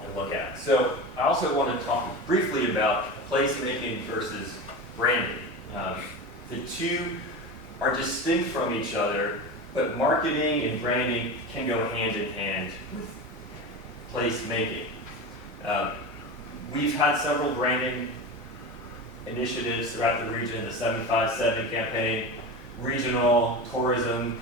and look at. So I also want to talk briefly about placemaking versus branding. The two are distinct from each other, but marketing and branding can go hand in hand with placemaking. We've had several branding initiatives throughout the region, the 757 campaign, regional tourism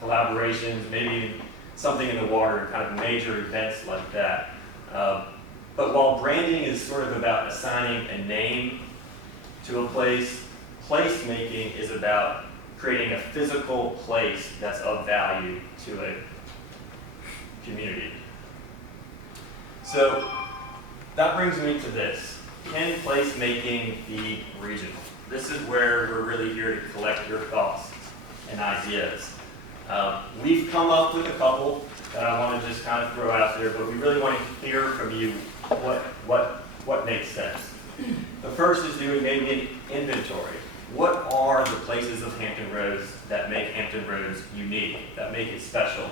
collaborations, maybe something in the water, kind of major events like that. But while branding is sort of about assigning a name to a place, placemaking is about creating a physical place that's of value to a community. So that brings me to this. Can placemaking be regional? This is where we're really here to collect your thoughts and ideas. We've come up with a couple that I want to just kind of throw out there, but we really want to hear from you what makes sense. The first is doing maybe an inventory. What are the places of Hampton Roads that make Hampton Roads unique, that make it special?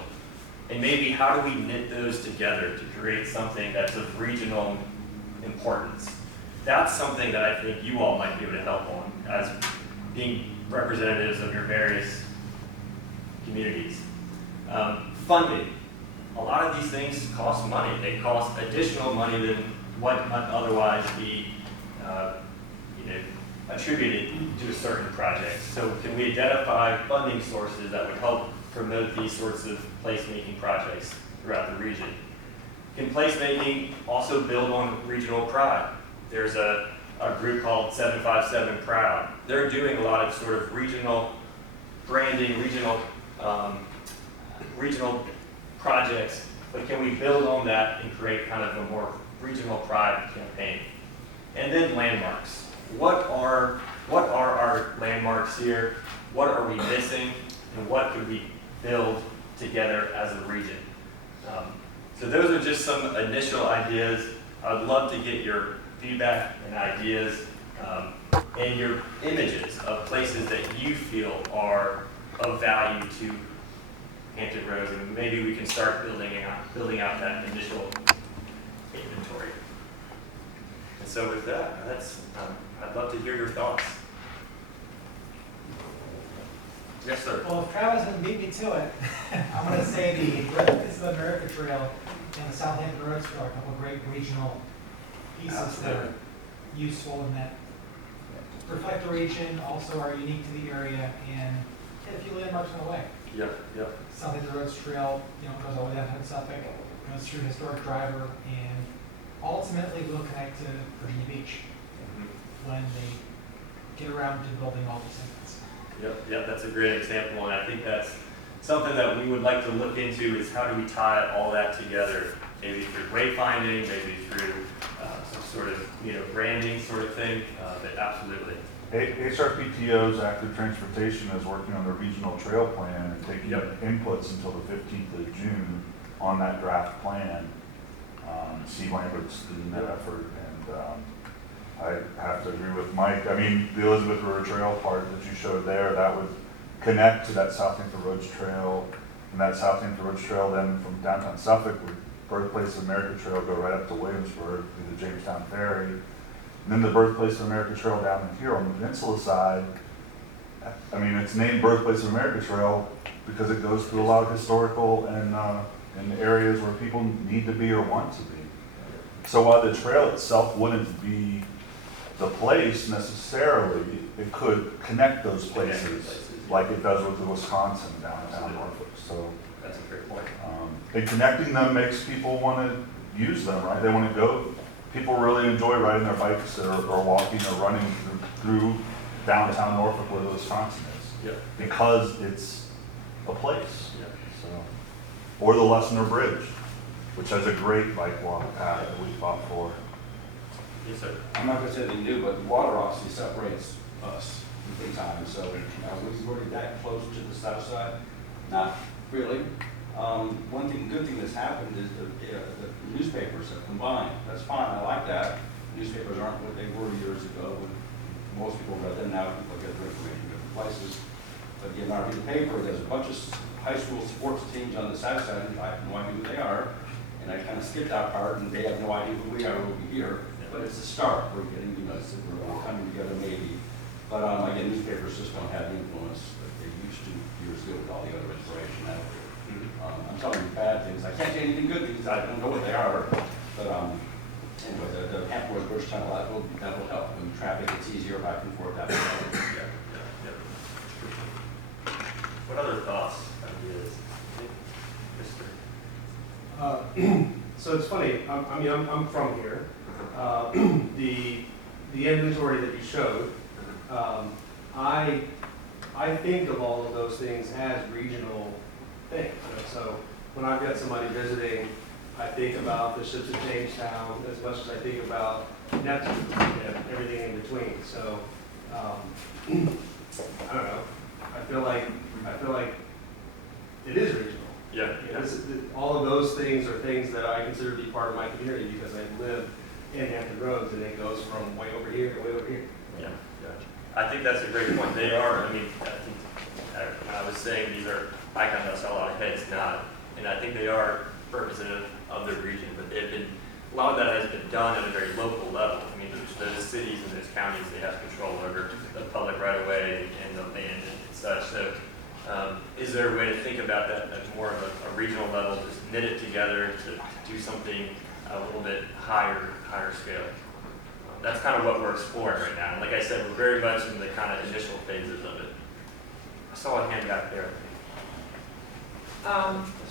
And maybe how do we knit those together to create something that's of regional importance? That's something that I think you all might be able to help on as being representatives of your various communities. Funding. A lot of these things cost money. They cost additional money than what might otherwise be attributed to a certain project. So can we identify funding sources that would help promote these sorts of placemaking projects throughout the region? Can placemaking also build on regional pride? There's a group called 757 Proud. They're doing a lot of sort of regional branding, regional projects, but can we build on that and create kind of a more regional pride campaign? And then landmarks. What are our landmarks here? What are we missing? And what could we build together as a region? So those are just some initial ideas. I'd love to get your feedback and ideas and your images of places that you feel are of value to Hampton Roads, and maybe we can start building out that initial inventory. And so with that, I'd love to hear your thoughts. Yes, sir. Well, if Travis didn't beat me to it, I'm going to say the Breakfast of America Trail and the Southampton Roads Trail are a couple of great regional pieces that are useful and that reflect the region, also are unique to the area, and hit a few landmarks on the way. Yep. Southampton Roads Trail, goes all the way down to Suffolk, goes through Historic Driver, and ultimately will connect to Virginia Beach when they get around to building all these things. Yep, that's a great example, and I think that's something that we would like to look into is how do we tie all that together, maybe through wayfinding, maybe through some sort of branding sort of thing, but absolutely. HRPTO's Active Transportation is working on the regional trail plan and taking inputs until the 15th of June on that draft plan. Steve Lambert's leading that effort, and I have to agree with Mike. I mean, the Elizabeth River Trail part that you showed there, that would connect to that Southampton Roads Trail, and that Southampton Roads Trail then from downtown Suffolk would Birthplace of America Trail go right up to Williamsburg through the Jamestown Ferry. And then the Birthplace of America Trail down here on the peninsula side, I mean, it's named Birthplace of America Trail because it goes through a lot of historical and areas where people need to be or want to be. So while the trail itself wouldn't be the place necessarily, it could connect those places like it does with the Wisconsin downtown Norfolk. So that's a great point. And connecting them makes people want to use them, right? They want to go. People really enjoy riding their bikes or walking or running through downtown Norfolk where the Wisconsin is. Because it's a place. So, or the Lessener Bridge, which has a great bike walk path that we fought for. Yes, sir. I'm not going to say anything new, but water obviously separates us big time. So we're already that close to the south side. Not really. One good thing that's happened is the newspapers have combined. That's fine. I like that. Newspapers aren't what they were years ago when most people read them. Now people get their information from different places. But But you know, I read the paper, there's a bunch of high school sports teams on the south side, and I have no idea who they are. And I kind of skipped that part, and they have no idea who we are over here. But it's a start. We're getting, you know, we're all coming together maybe. But again, newspapers just don't have the influence that they used to years ago with all the other information out there. I'm telling you bad things. I can't say anything good because I don't know what they are. But anyway, the Hampton Roads Bridge Tunnel, that will help. When traffic gets easier back and forth, that will help. What other thoughts, ideas? So it's funny, I'm from here. The inventory that you showed, I think of all of those things as regional things. You know, so when I've got somebody visiting, I think about the ships of Jamestown as much as I think about Neptune and everything in between. So I don't know. I feel like it is regional. Yeah. You know, all of those things are things that I consider to be part of my community because I live in Hampton Roads, and it goes from way over here to way over here. Yeah, yeah. I think that's a great point. They are, I mean, I think when I was saying these are icons, I saw a lot of heads nod, and I think they are representative of their region, but they've been, a lot of that has been done at a very local level. I mean, those cities and those counties, they have control over the public right of way and the land and such. So is there a way to think about that at more of a regional level, just knit it together to do something a little bit higher scale? That's kind of what we're exploring right now. And like I said, we're very much in the kind of initial phases of it. I saw a hand back there.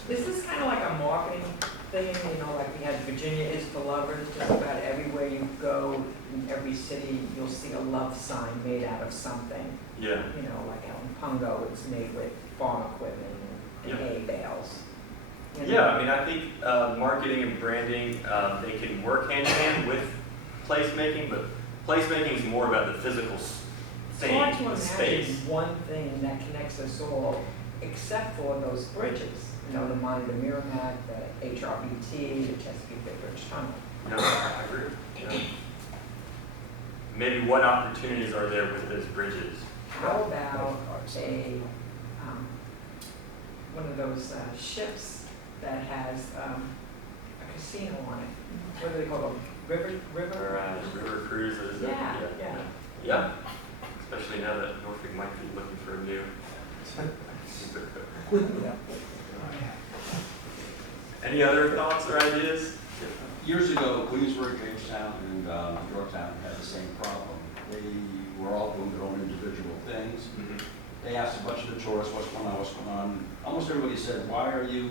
This is kind of like a marketing thing, you know, like we had Virginia is for lovers. Just about everywhere you go, in every city, you'll see a love sign made out of something. Yeah. You know, like out in Pungo, it's made with farm equipment and hay bales. You know? Yeah, I mean, I think marketing and branding, they can work hand in hand with placemaking, but placemaking is more about the physical It's hard to thing, imagine space. one thing that connects us all, except for those bridges. You know, the Monitor Merrimack, the HRPT, the Chesapeake Bay Bridge Tunnel. No, I agree. Yeah. Maybe what opportunities are there with those bridges? How about one of those ships that has a casino on it? What do they call them? River cruises. Yeah. Yeah. Especially now that Norfolk might be looking for a new. Any other thoughts or ideas? Years ago, Williamsburg, Jamestown, and Yorktown had the same problem. They were all doing their own individual things. Mm-hmm. They asked a bunch of the tourists, what's going on? Almost everybody said, why are you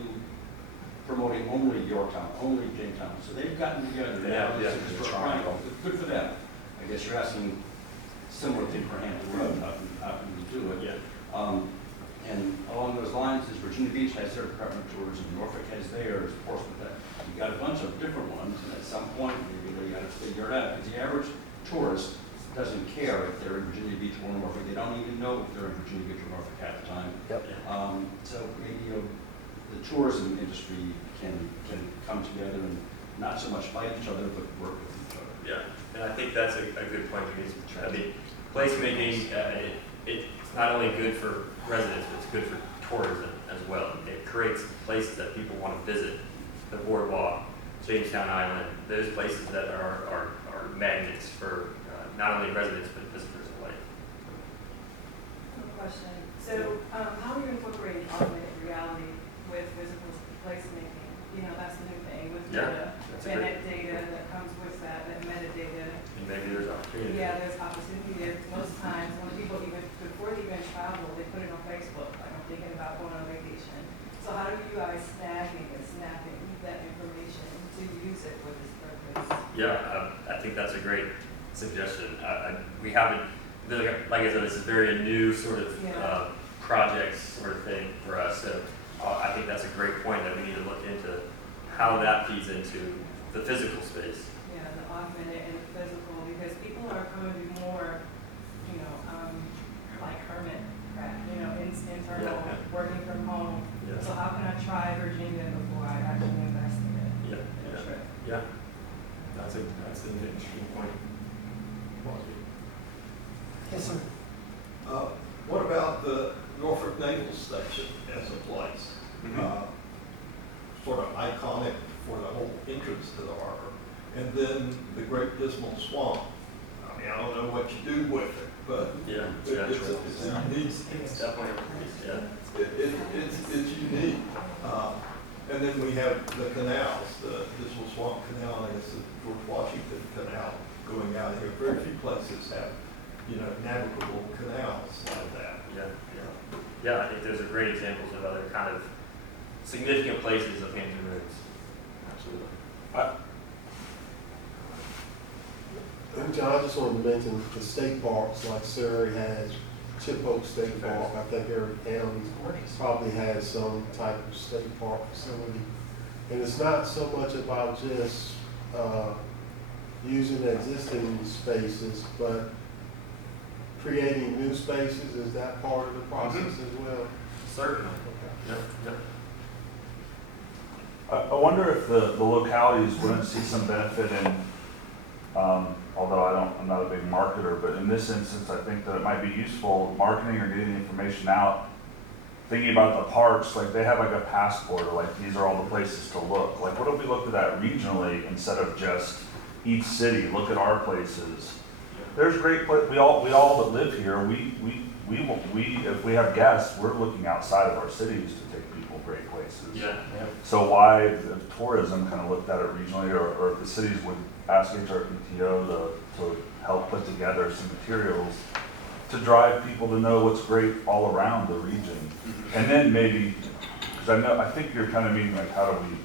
promoting only Yorktown, only Jamestown? So they've gotten together. Good for them. I guess you're asking similar thing for Hampton Road, how can we do it? Yeah. And along those lines, is Virginia Beach has their department of tourism, Norfolk has theirs, Portsmouth. You've got a bunch of different ones, and at some point, maybe they got to figure it out. Because the average tourist doesn't care if they're in Virginia Beach or Norfolk. They don't even know if they're in Virginia Beach or Norfolk half the time. Yep. So maybe the tourism industry can come together and not so much fight each other, but work with each other. Yeah, and I think that's a good point because I mean, placemaking, it's not only good for residents, but it's good for tourism as well. It creates places that people want to visit, the boardwalk, Jamestown Island, those places that are magnets for not only residents but visitors alike. Question. So, how are you incorporating augmented reality with physical placemaking? You know, that's the new thing with data. And that data that comes with that metadata. And maybe there's opportunity. Yeah, there's opportunity there. Most times when people before they even travel, they put it on Facebook, like I'm thinking about going on vacation. So how do you guys snagging and snapping that information to use it for this purpose? Yeah, I think that's a great suggestion. We haven't, like I said, this is very new sort of project sort of thing for us. So I think that's a great point that we need to look into how that feeds into the physical space. Yeah, the augmented and the physical, because people are coming to be more, you know, like hermit crap, you know, internal, working from home. Yeah. So how can I try Virginia before I actually invest in it? Yeah. That's an interesting point. Yes, sir. What about the Norfolk Naval Station as a place. Sort of iconic for the whole entrance to the harbor. And then the Great Dismal Swamp. I mean, I don't know what you do with it, but Yeah, it's a unique. It's definitely a place, yeah. It's unique. And then we have the canals, the Dismal Swamp Canal, and it's the George Washington Canal going out here. Very few places have, navigable canals like that. Yeah, yeah. Yeah, I think those are great examples of other kind of significant places of Hampton Roads. Absolutely. And John, I just wanted to mention the state parks, like Surrey has Chip Oak State Park. I think every county probably has some type of state park facility. And it's not so much about just using existing spaces, but creating new spaces. Is that part of the process as well? Certainly. Yep, yep. I wonder if the localities wouldn't see some benefit in, although I'm not a big marketer, but in this instance, I think that it might be useful marketing or getting the information out, thinking about the parks, like they have like a passport, or like these are all the places to look. Like what if we looked at that regionally instead of just each city, look at our places. There's great places, we all that live here, if we have guests, we're looking outside of our cities to take people great places. Yeah. So why, if tourism kind of looked at it regionally, or if the cities would ask HRPTO to help put together some materials to drive people to know what's great all around the region. And then maybe, because I think you're kind of meaning like how do we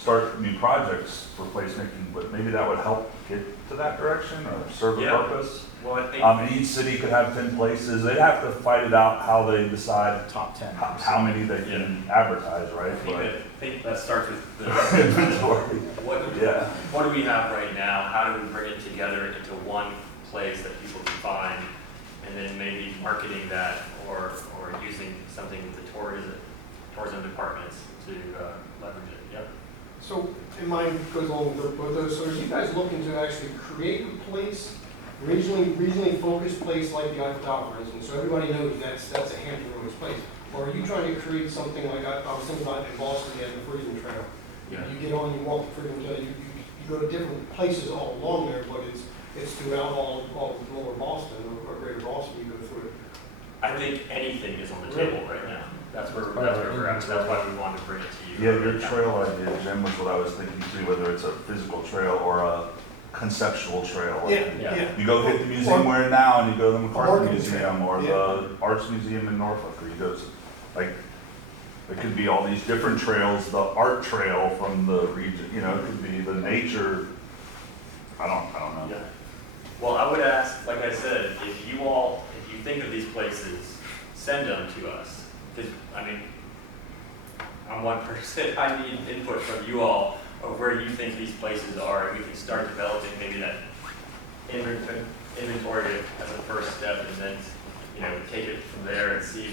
start new projects for placemaking, but maybe that would help get to that direction or serve a purpose. Well, I think each city could have 10 places. They'd have to fight it out how they decide Top 10. how many they can advertise, right? I think that starts with the Inventory. what do we have right now? How do we bring it together into one place that people can find, and then maybe marketing that or using something with the tourism departments to leverage it. Yep. So, and mine goes along with those. So, are you guys looking to actually create a place, regionally focused place like the Eiffel Tower, for instance, so everybody knows that's a Hampton Roads place? Or are you trying to create something like I was thinking about in Boston, they have the Freedom Trail. Yeah. You get on, you walk the Freedom Trail, you go to different places all along there, but it's throughout all lower Boston or greater Boston. You go through it. I think anything is on the table right now. That's where we're at. So that's why we wanted to bring it to you. Yeah, your trail idea, Jim, was what I was thinking too, whether it's a physical trail or a conceptual trail. Yeah. You go hit the museum we're in now, and you go to the McCarthy Museum or Yeah. the Arts Museum in Norfolk, or you go to, like, it could be all these different trails, the art trail from the region, it could be the nature, I don't know. Yeah. Well, I would ask, like I said, if you think of these places, send them to us. Because, I'm one person, I need input from you all of where you think these places are, and we can start developing maybe that inventory as a first step, and then, take it from there and see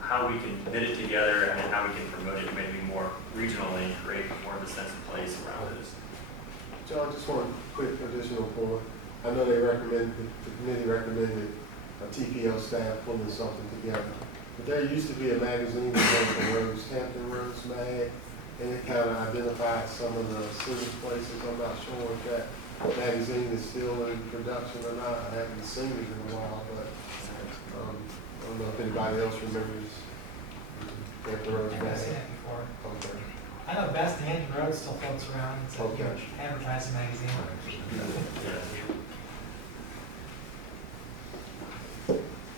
how we can knit it together, and then how we can promote it maybe more regionally and create more of a sense of place around it. John, just one quick additional point. I know the committee recommended a TPO staff pulling something together. But there used to be a magazine called Hampton Roads Mag, and it kind of identified some of the city places. I'm not sure if that magazine is still in production or not. I haven't seen it in a while, but I don't know if anybody else remembers Hampton Roads I've Mag. seen it before. Okay. I know Best Hampton Road still floats around. It's a Okay. huge advertising magazine.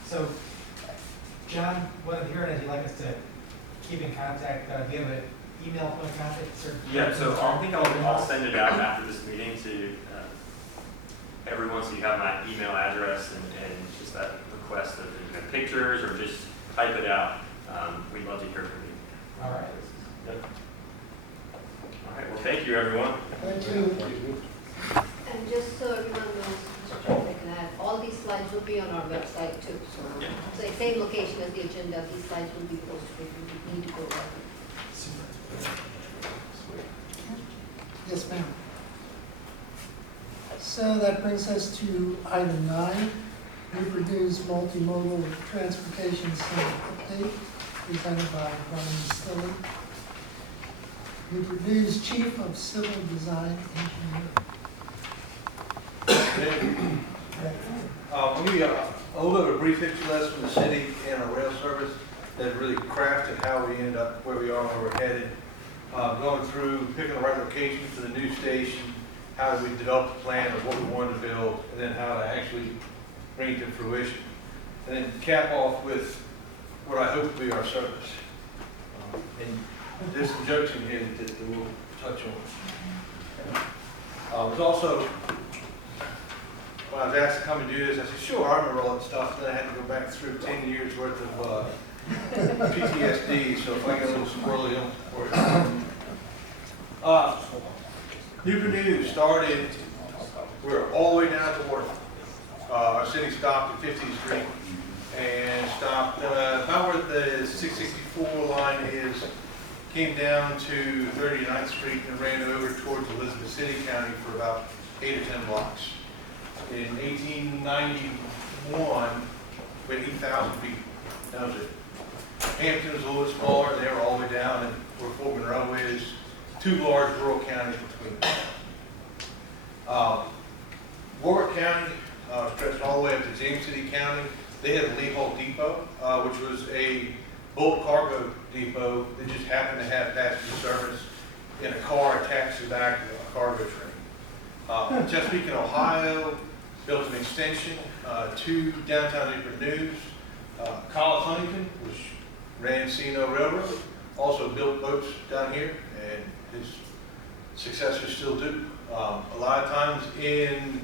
So, John, what I'm hearing is you'd like us to keep in contact. Do you have an email point of contact? Yeah, so I'll send it out after this meeting to everyone, so you have my email address and just that request of pictures, or just type it out. We'd love to hear from you. All right. Yep. All right, well, thank you, everyone. Thank you. And just so everyone knows, Mr. Chairman, I can add, all these slides will be on our website too. So the same location as the agenda, these slides will be posted if you need to go there. Yes, ma'am. So that brings us to item 9, Newport News Multimodal Transportation Center update presented by Brian Stilley, Newport News Chief of Civil Design Engineering. I'll give you a little bit of a brief history lesson from the city and our rail service that really crafted how we ended up where we are and where we're headed. Going through picking the right location for the new station, how we developed the plan of what we wanted to build, and then how to actually bring it to fruition. And then cap off with what I hope will be our service. And there's some jokes in here that we'll touch on. Was also, when I was asked to come and do this, I said, sure, I remember all that stuff. Then I had to go back through 10 years worth of PTSD, so if I get a little squirrely, don't worry. Newport News started, we were all the way down to Waterfront. Our city stopped at 50th Street and stopped about where the 664 line is, came down to 39th Street and ran over towards Elizabeth City County for about 8 or 10 blocks. In 1891, we had 8,000 people. That was it. Hampton was a little bit smaller, they were all the way down, and where Fort Monroe is, 2 large rural counties between them. Warwick County stretched all the way up to James City County. They had a Lee Hall Depot, which was a bulk cargo depot that just happened to have passenger service in a car attached to the back of a cargo train. Chesapeake in Ohio built an extension to downtown Newport News. Collis Huntington, which ran C&O Railroad, also built boats down here, and his successors still do. A lot of times in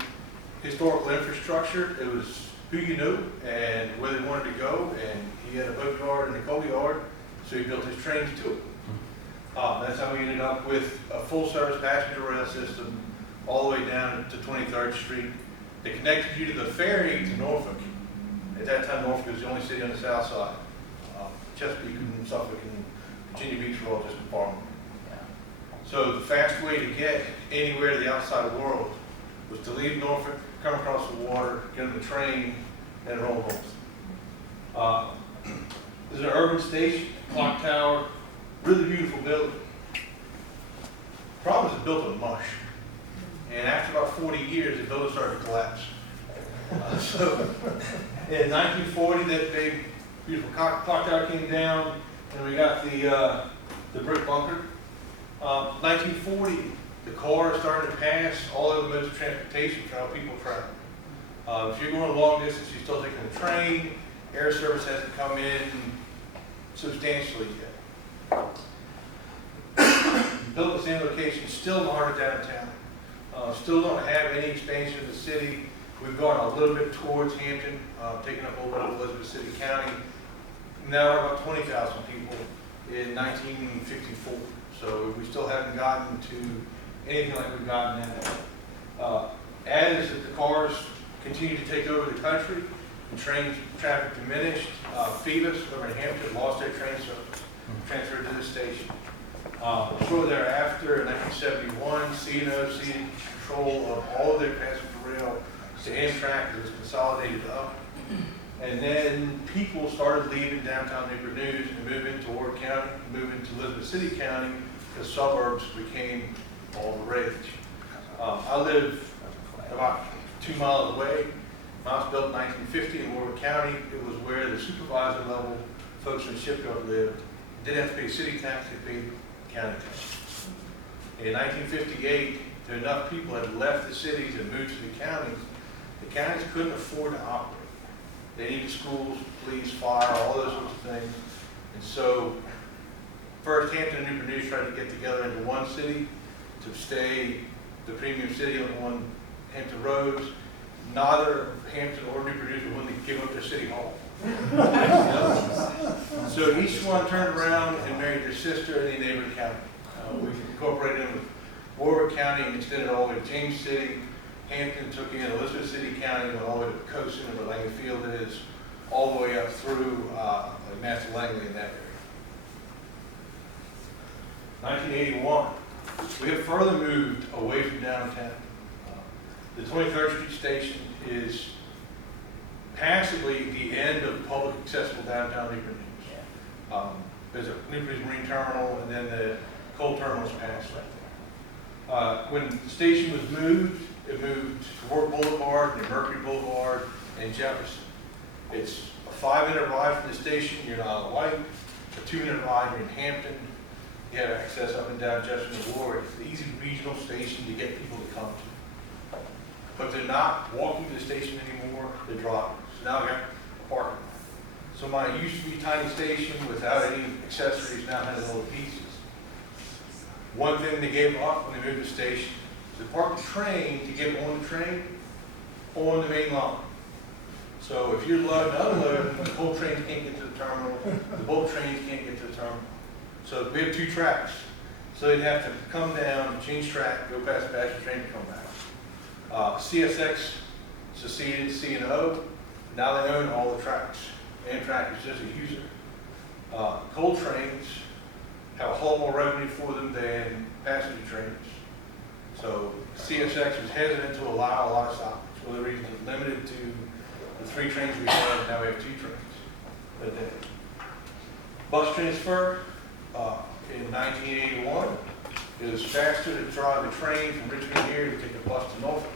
historical infrastructure, it was who you knew and where they wanted to go, and he had a boat yard and a coal yard, so he built his trains to it. That's how we ended up with a full-service passenger rail system all the way down to 23rd Street that connected you to the ferry to Norfolk. At that time, Norfolk was the only city on the south side. Chesapeake and Suffolk and Virginia Beach were all just a farm. So the fast way to get anywhere to the outside world was to leave Norfolk, come across the water, get on the train, and roll north. There's an urban station, clock tower, really beautiful building. Problem is it built on mush. And after about 40 years, the building started to collapse. So in 1940, that big, beautiful clock tower came down, and we got the brick bunker. 1940, the cars started to pass all over the modes of transportation for how people travel. If you're going long distance, you're still taking the train. Air service hasn't come in substantially yet. Built the same location, still in the heart of downtown. Still don't have any expansion of the city. We've gone a little bit towards Hampton, taking up a little bit of Elizabeth City County. Now we're about 20,000 people in 1954. So we still haven't gotten to anything like we've gotten now. As the cars continue to take over the country, the train traffic diminished. Phoebus over in Hampton lost their train service, transferred to this station. Shortly thereafter, in 1971, C&O ceded control of all of their passenger rail to Amtrak. It was consolidated up. And then people started leaving downtown Newport News and moving to Warwick County, moving to Elizabeth City County, because suburbs became all the rage. I live about 2 miles away. When I was built in 1950 in Warwick County, it was where the supervisor level folks in the shipyard lived. Didn't have to pay city tax, they paid county tax. In 1958, enough people had left the cities and moved to the counties couldn't afford to operate. They needed schools, police, fire, all those sorts of things. And so, first Hampton and Newport News tried to get together into one city to stay the premium city on Hampton roads. Neither Hampton or Newport News were willing to give up their city hall. So each one turned around and married their sister in the neighboring county. We incorporated them with Warwick County and extended all the way to James City. Hampton took in Elizabeth City County, went all the way to Coast where Langley Field is, all the way up through like Master Langley in that area. 1981, we have further moved away from downtown. The 23rd Street station passively the end of public accessible downtown Newport News. There's a Newport News Marine Terminal, and then the coal terminal's passed right there. When the station was moved, it moved to Warwick Boulevard, and Mercury Boulevard, and Jefferson. It's a 5-minute ride from the station, you're not on the light. A 2-minute ride, you're in Hampton. You have access up and down Jefferson and Warwick. It's an easy regional station to get people to come to. But they're not walking to the station anymore, they're driving. So now I got a parking lot. So my used to be tiny station without any accessories now has all the pieces. One thing they gave up when they moved the station, they parked the train to get on the train on the main line. So if you're loading and unloading, the coal trains can't get to the terminal, the bulk trains can't get to the terminal. So we have 2 tracks. So they'd have to come down, change track, go past the passenger train to come back. CSX seceded C&O, now they own all the tracks. Amtrak is just a user. Coal trains have a whole more revenue for them than passenger trains. So CSX was hesitant to allow a lot of stops for the reason it's limited to the 3 trains we have. Now we have 2 trains a day. Bus transfer in 1981, it was faster to drive a train from Richmond here to take a bus to Norfolk.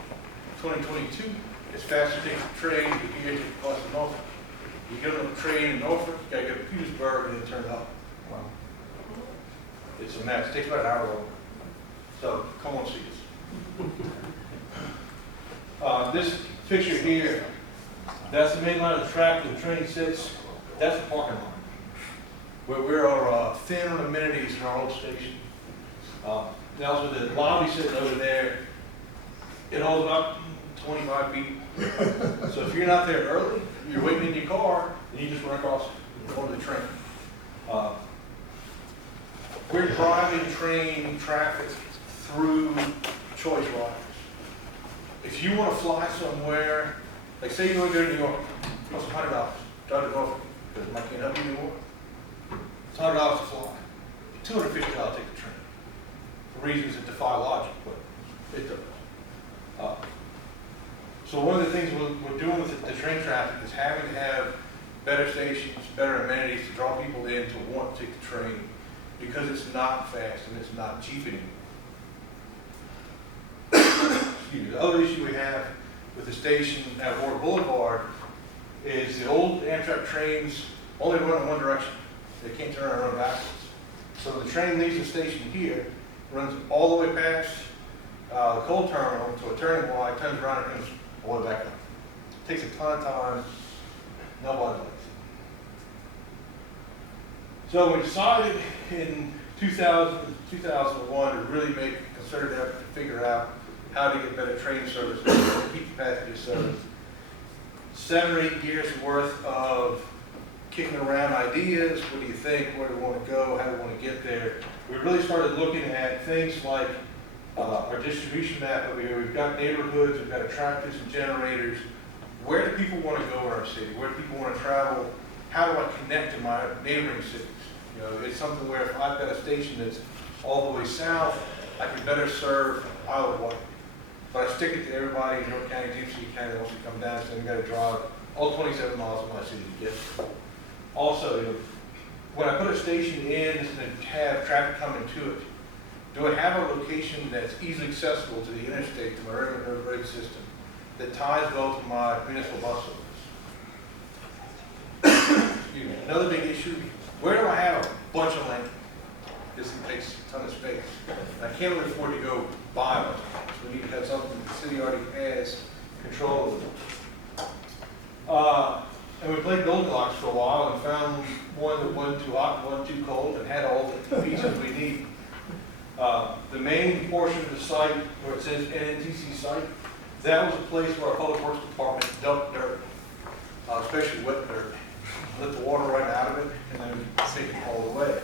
2022, it's faster to take a train to here to take a bus to Norfolk. You get on a train in Norfolk, you gotta go to Petersburg and then turn up. Wow. It's a mess. It takes about an hour longer. So come on, see us. This picture here, that's the main line of the track where the train sits. That's the parking lot, where we are thin on amenities in our old station. Now with the lobby sitting over there, it holds about 25 feet. So if you're not there early, you're waiting in your car, and you just run across onto the train. We're driving train traffic through choice riders. If you want to fly somewhere, like say you want to go to New York, it costs $100. Drive to Norfolk, because I can't help you anymore. It's $100 to fly. $250 to take the train. For reasons that defy logic, but it does. So one of the things we're doing with the train traffic is having to have better stations, better amenities to draw people in to want to take the train, because it's not fast and it's not cheap anymore. Excuse me. The other issue we have with the station at Warwick Boulevard is the old Amtrak trains only run in one direction. They can't turn around and run backwards. So the train leaves the station here, runs all the way past the coal terminal to a turning point, turns around and comes all the way back up. It takes a ton of time. Nobody likes it. So we decided in 2001 to really make a concerted effort to figure out how to get better train service, keep the passenger service. 7 or 8 years worth of kicking around ideas. What do you think? Where do we want to go? How do we want to get there? We really started looking at things like our distribution map over here. We've got neighborhoods, we've got attractors and generators. Where do people want to go in our city? Where do people want to travel? How do I connect to my neighboring cities? You know, it's something where if I've got a station that's all the way south, I can better serve Isle of Wight. But I stick it to everybody in York County, Dixie County that wants to come down, so we've got to drive all 27 miles of my city to get there. Also, you know, when I put a station in, it's going to have traffic coming to it. Do I have a location that's easily accessible to the interstate, to my urban road system, that ties well to my municipal bus service? Excuse me. Another big issue, where do I have a bunch of land? This takes a ton of space. And I can't really afford to go buy a bunch of land. So we need to have something that the city already has control of. And we played Goldilocks for a while and found one that wasn't too hot, wasn't too cold, and had all the pieces we need. The main portion of the site where it says NNTC site, that was a place where our public works department dumped dirt, especially wet dirt. Let the water run out of it and then take it all away.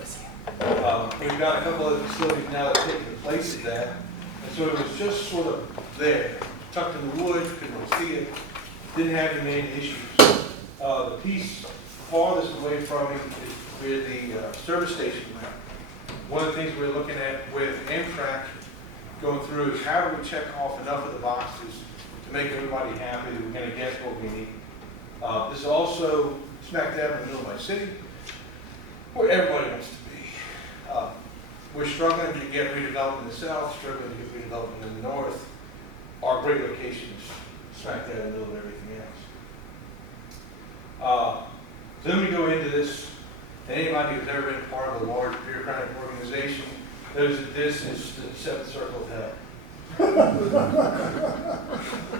We've got a couple of facilities now that take the place of that. And so it was just sort of there, tucked in the woods, couldn't really see it, didn't have any main issues. The piece farthest away from it is where the service station went. One of the things we're looking at with Amtrak going through is how do we check off enough of the boxes to make everybody happy that we're going to get what we need. This is also smack dab in the middle of my city, where everybody wants to be. We're struggling to get redevelopment in the south, struggling to get redevelopment in the north. Our great locations smack dab in the middle of everything else. Then we go into this, and anybody who's ever been part of a large bureaucratic organization knows that this is the seventh circle of hell.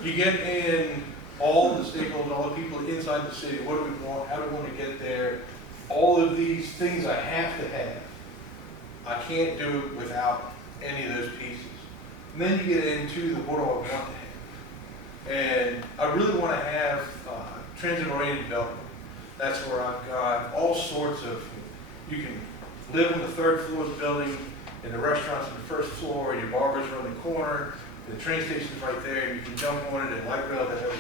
You get in all the stakeholders, all the people inside the city, what do we want, how do we want to get there, all of these things I have to have. I can't do it without any of those pieces. And then you get into the what do I want to have. And I really want to have transit-oriented development. That's where I've got all sorts of, you can live on the third floor of the building, and the restaurant's on the first floor, and your barber's around the corner, the train station's right there, and you can jump on it and light rail that everywhere.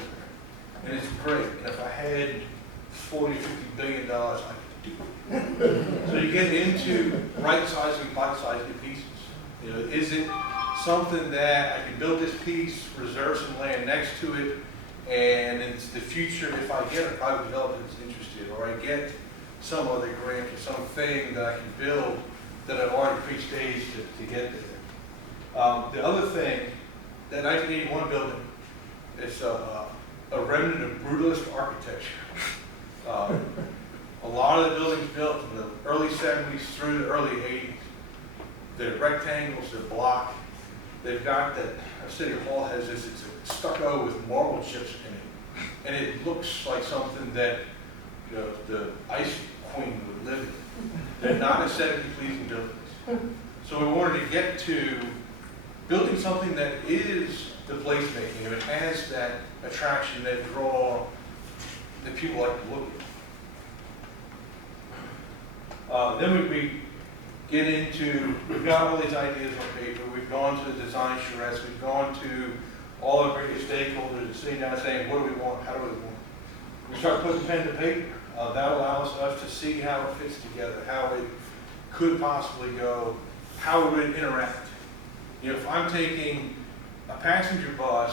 And it's great. And if I had $40, $50 billion, I could do it. So you get into right-sizing, bite-sizing pieces. You know, is it something that I can build this piece, reserve some land next to it, and it's the future if I get a private developer that's interested, or I get some other grant or something that I can build that I've already pre-staged to get there. The other thing, that 1981 building, it's a remnant of brutalist architecture. A lot of the buildings built in the early 70s through the early 80s, they're rectangles, they're block. They've got that, our city hall has this, it's a stucco with marble chips in it. And it looks like something that, you know, the ice queen would live in. They're not aesthetically pleasing buildings. So we wanted to get to building something that is the placemaking, and it has that attraction, that draw that people like to look at. Then we get into, we've got all these ideas on paper, we've gone to the design charrettes, we've gone to all our various stakeholders and sitting down saying, what do we want, how do we want? We start putting pen to paper. That allows us to see how it fits together, how it could possibly go, how it would interact. You know, if I'm taking a passenger bus,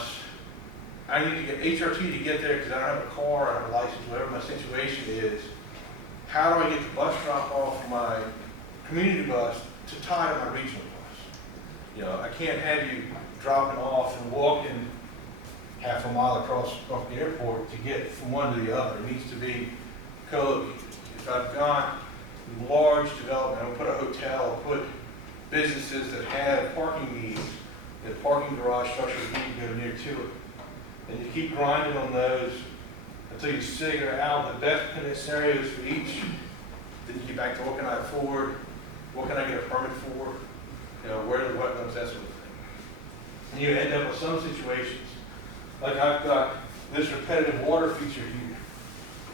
I need to get HRT to get there because I don't have a car, I don't have a license, whatever my situation is. How do I get the bus drop off from my community bus to tie to my regional bus? You know, I can't have you dropping off and walking half a mile across the airport to get from one to the other. It needs to be co-located. If I've got large development, I'll put a hotel, I'll put businesses that have parking needs, the parking garage structure need to go near to it. And you keep grinding on those until you figure out the best kind of scenarios for each. Then you get back to what can I afford, what can I get a permit for, you know, where are the wetlands, that sort of thing. And you end up with some situations, like I've got this repetitive water feature here,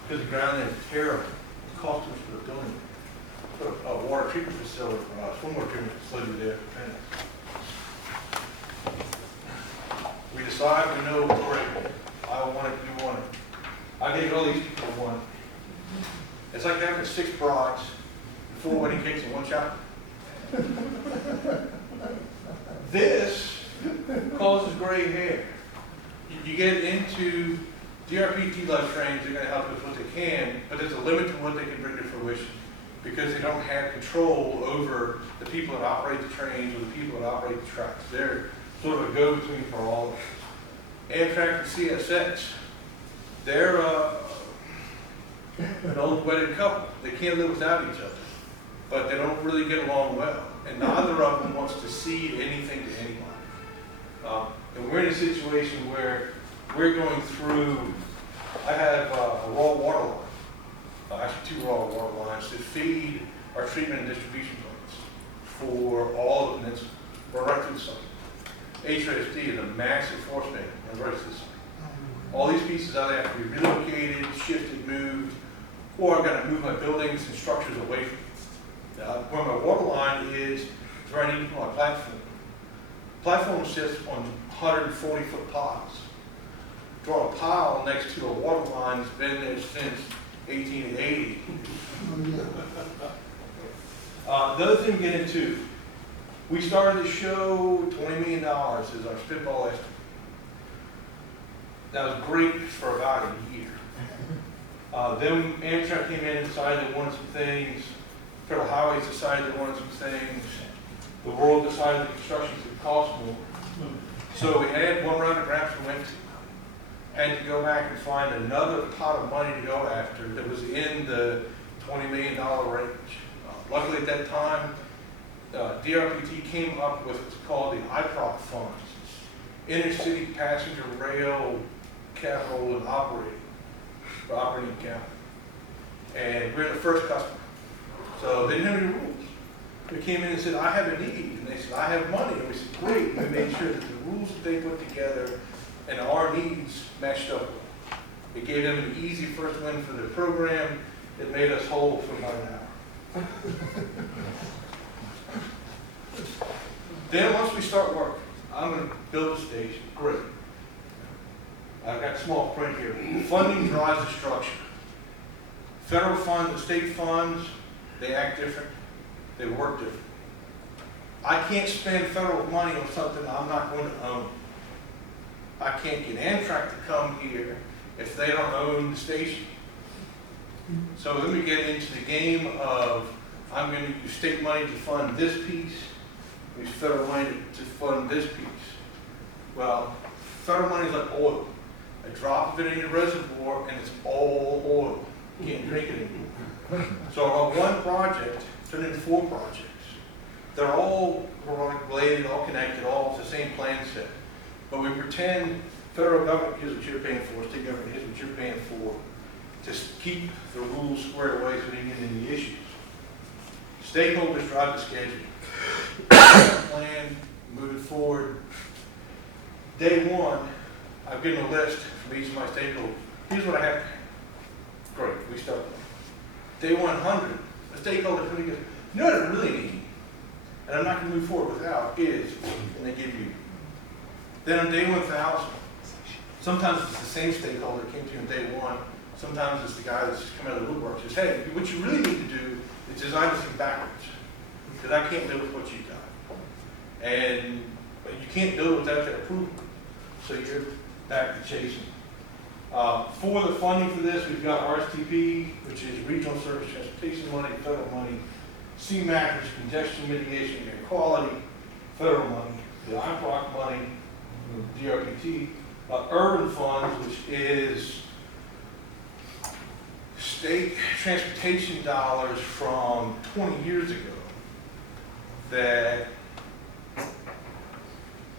because the ground there is terrible. It cost us for the building. Put a water treatment facility for us, one more treatment facility there for pennies. We decide, we know, great, I want it, you want it. I think all these people want it. It's like having 6 brides, 4 wedding cakes in one shot. This causes gray hair. You get into DRPT love trains, they're going to help with what they can, but there's a limit to what they can bring to fruition because they don't have control over the people that operate the trains or the people that operate the tracks. They're sort of a go-between for all of us. Amtrak and CSX, they're an old wedded couple. They can't live without each other, but they don't really get along well. And neither of them wants to cede anything to anybody. And we're in a situation where we're going through, I have a raw water line, actually 2 raw water lines that feed our treatment and distribution plants for all of the peninsula. We're right through the site. HRSD is a massive force main and right through the site. All these pieces either have to be relocated, shifted, moved, or I've got to move my buildings and structures away from it. Where my water line is where I need to put my platform. Platform sits on 140-foot piles. Draw a pile next to a water line that's been there since 1880. The other thing we get into, we started the show, $20 million is our spitball estimate. That was great for about a year. Then Amtrak came in and decided they wanted some things. Federal Highways decided they wanted some things. The world decided the construction would cost more. So we had one round of grants we went to. Had to go back and find another pot of money to go after that was in the $20 million range. Luckily at that time, DRPT came up with what's called the IPROC funds. Inner City Passenger Rail Capital and Operating Account. And we're the first customer. So they didn't have any rules. We came in and said, I have a need. And they said, I have money. And we said, great. We made sure that the rules that they put together and our needs matched up. It gave them an easy first win for their program. It made us whole for about an hour. Then once we start work, I'm going to build a station. Great. I've got small print here. Funding drives the structure. Federal funds and state funds, they act different. They work different. I can't spend federal money on something I'm not going to own. I can't get Amtrak to come here if they don't own the station. So then we get into the game of, I'm going to use state money to fund this piece, use federal money to fund this piece. Well, federal money is like oil. A drop of it in your reservoir and it's all oil. You can't drink it anymore. So on one project, turned into 4 projects. They're all related, all connected, all the same plan set. But we pretend federal government gives what you're paying for, state government gives what you're paying for, to keep the rules squared away so we don't get any issues. Stakeholders drive the schedule. Plan, moving forward. Day one, I've given a list from each of my stakeholders. Here's what I have. Great, we start. Day 100, a stakeholder comes and goes, you know what I really need, and I'm not going to move forward without, is, and they give you. Then on day 1,000, sometimes it's the same stakeholder that came to you on day 1. Sometimes it's the guy that's come out of the woodwork says, hey, what you really need to do is design this thing backwards, because I can't live with what you've got. And but you can't do it without their approval. So you're back to chasing. For the funding for this, we've got RSTP, which is Regional Service Transportation money, federal money, CMAC, which is congestion mitigation and air quality, federal money, the IPROC money, DRPT, urban funds, which is state transportation dollars from 20 years ago that,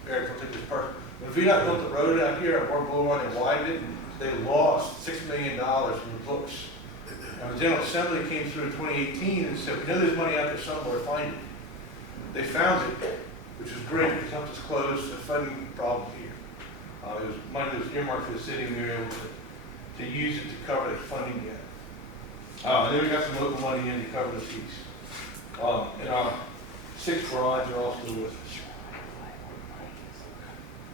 Eric will take this part. When VDOT built the road out here at Warren Boulevard and widened it, they lost $6 million from the books. And the General Assembly came through in 2018 and said, we know there's money out there somewhere, find it. They found it, which was great because it helped us close the funding problem here. It was money that was earmarked for the city and we were able to use it to cover the funding gap. And then we got some local money in to cover the fees. And our 6 garages are also with us.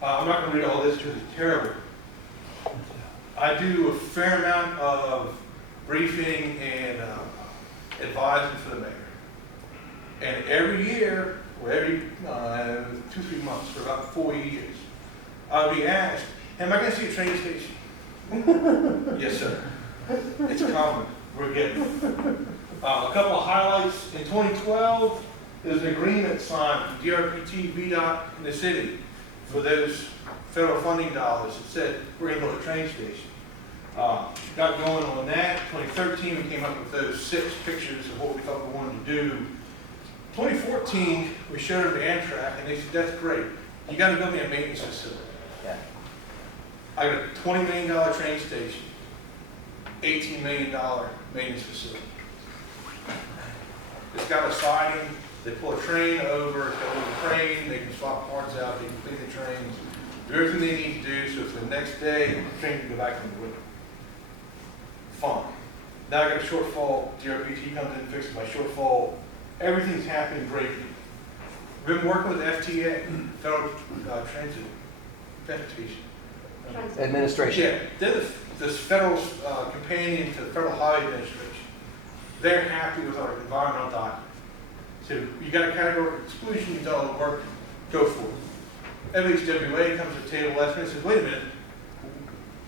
I'm not going to read all this because it's terrible. I do a fair amount of briefing and advising for the mayor. And every year, or every 2-3 months, for about 4 years, I'll be asked, am I going to see a train station? Yes, sir. It's common. We're getting it. A couple of highlights. In 2012, there's an agreement signed with DRPT, VDOT, and the city for those federal funding dollars. It said we're going to build a train station. Got going on that. 2013, we came up with those 6 pictures of what we thought we wanted to do. 2014, we showed them to Amtrak, and they said, that's great. You got to build me a maintenance facility. Yeah. I got a $20 million train station, $18 million maintenance facility. It's got a siding. They pull a train over, it's got a little crane, they can swap parts out, they can clean the trains, do everything they need to do so for the next day, the train can go back in the winter. Fine. Now I got a shortfall, DRPT comes in and fixes my shortfall. Everything's happening greatly. We've been working with FTA, Federal Transportation Administration. Yeah, they're this federal companion to the Federal Highway Administration. They're happy with our environmental document. So you got a category exclusion, you've done all the work, go for it. FHWA comes to the table last minute and says, wait a minute,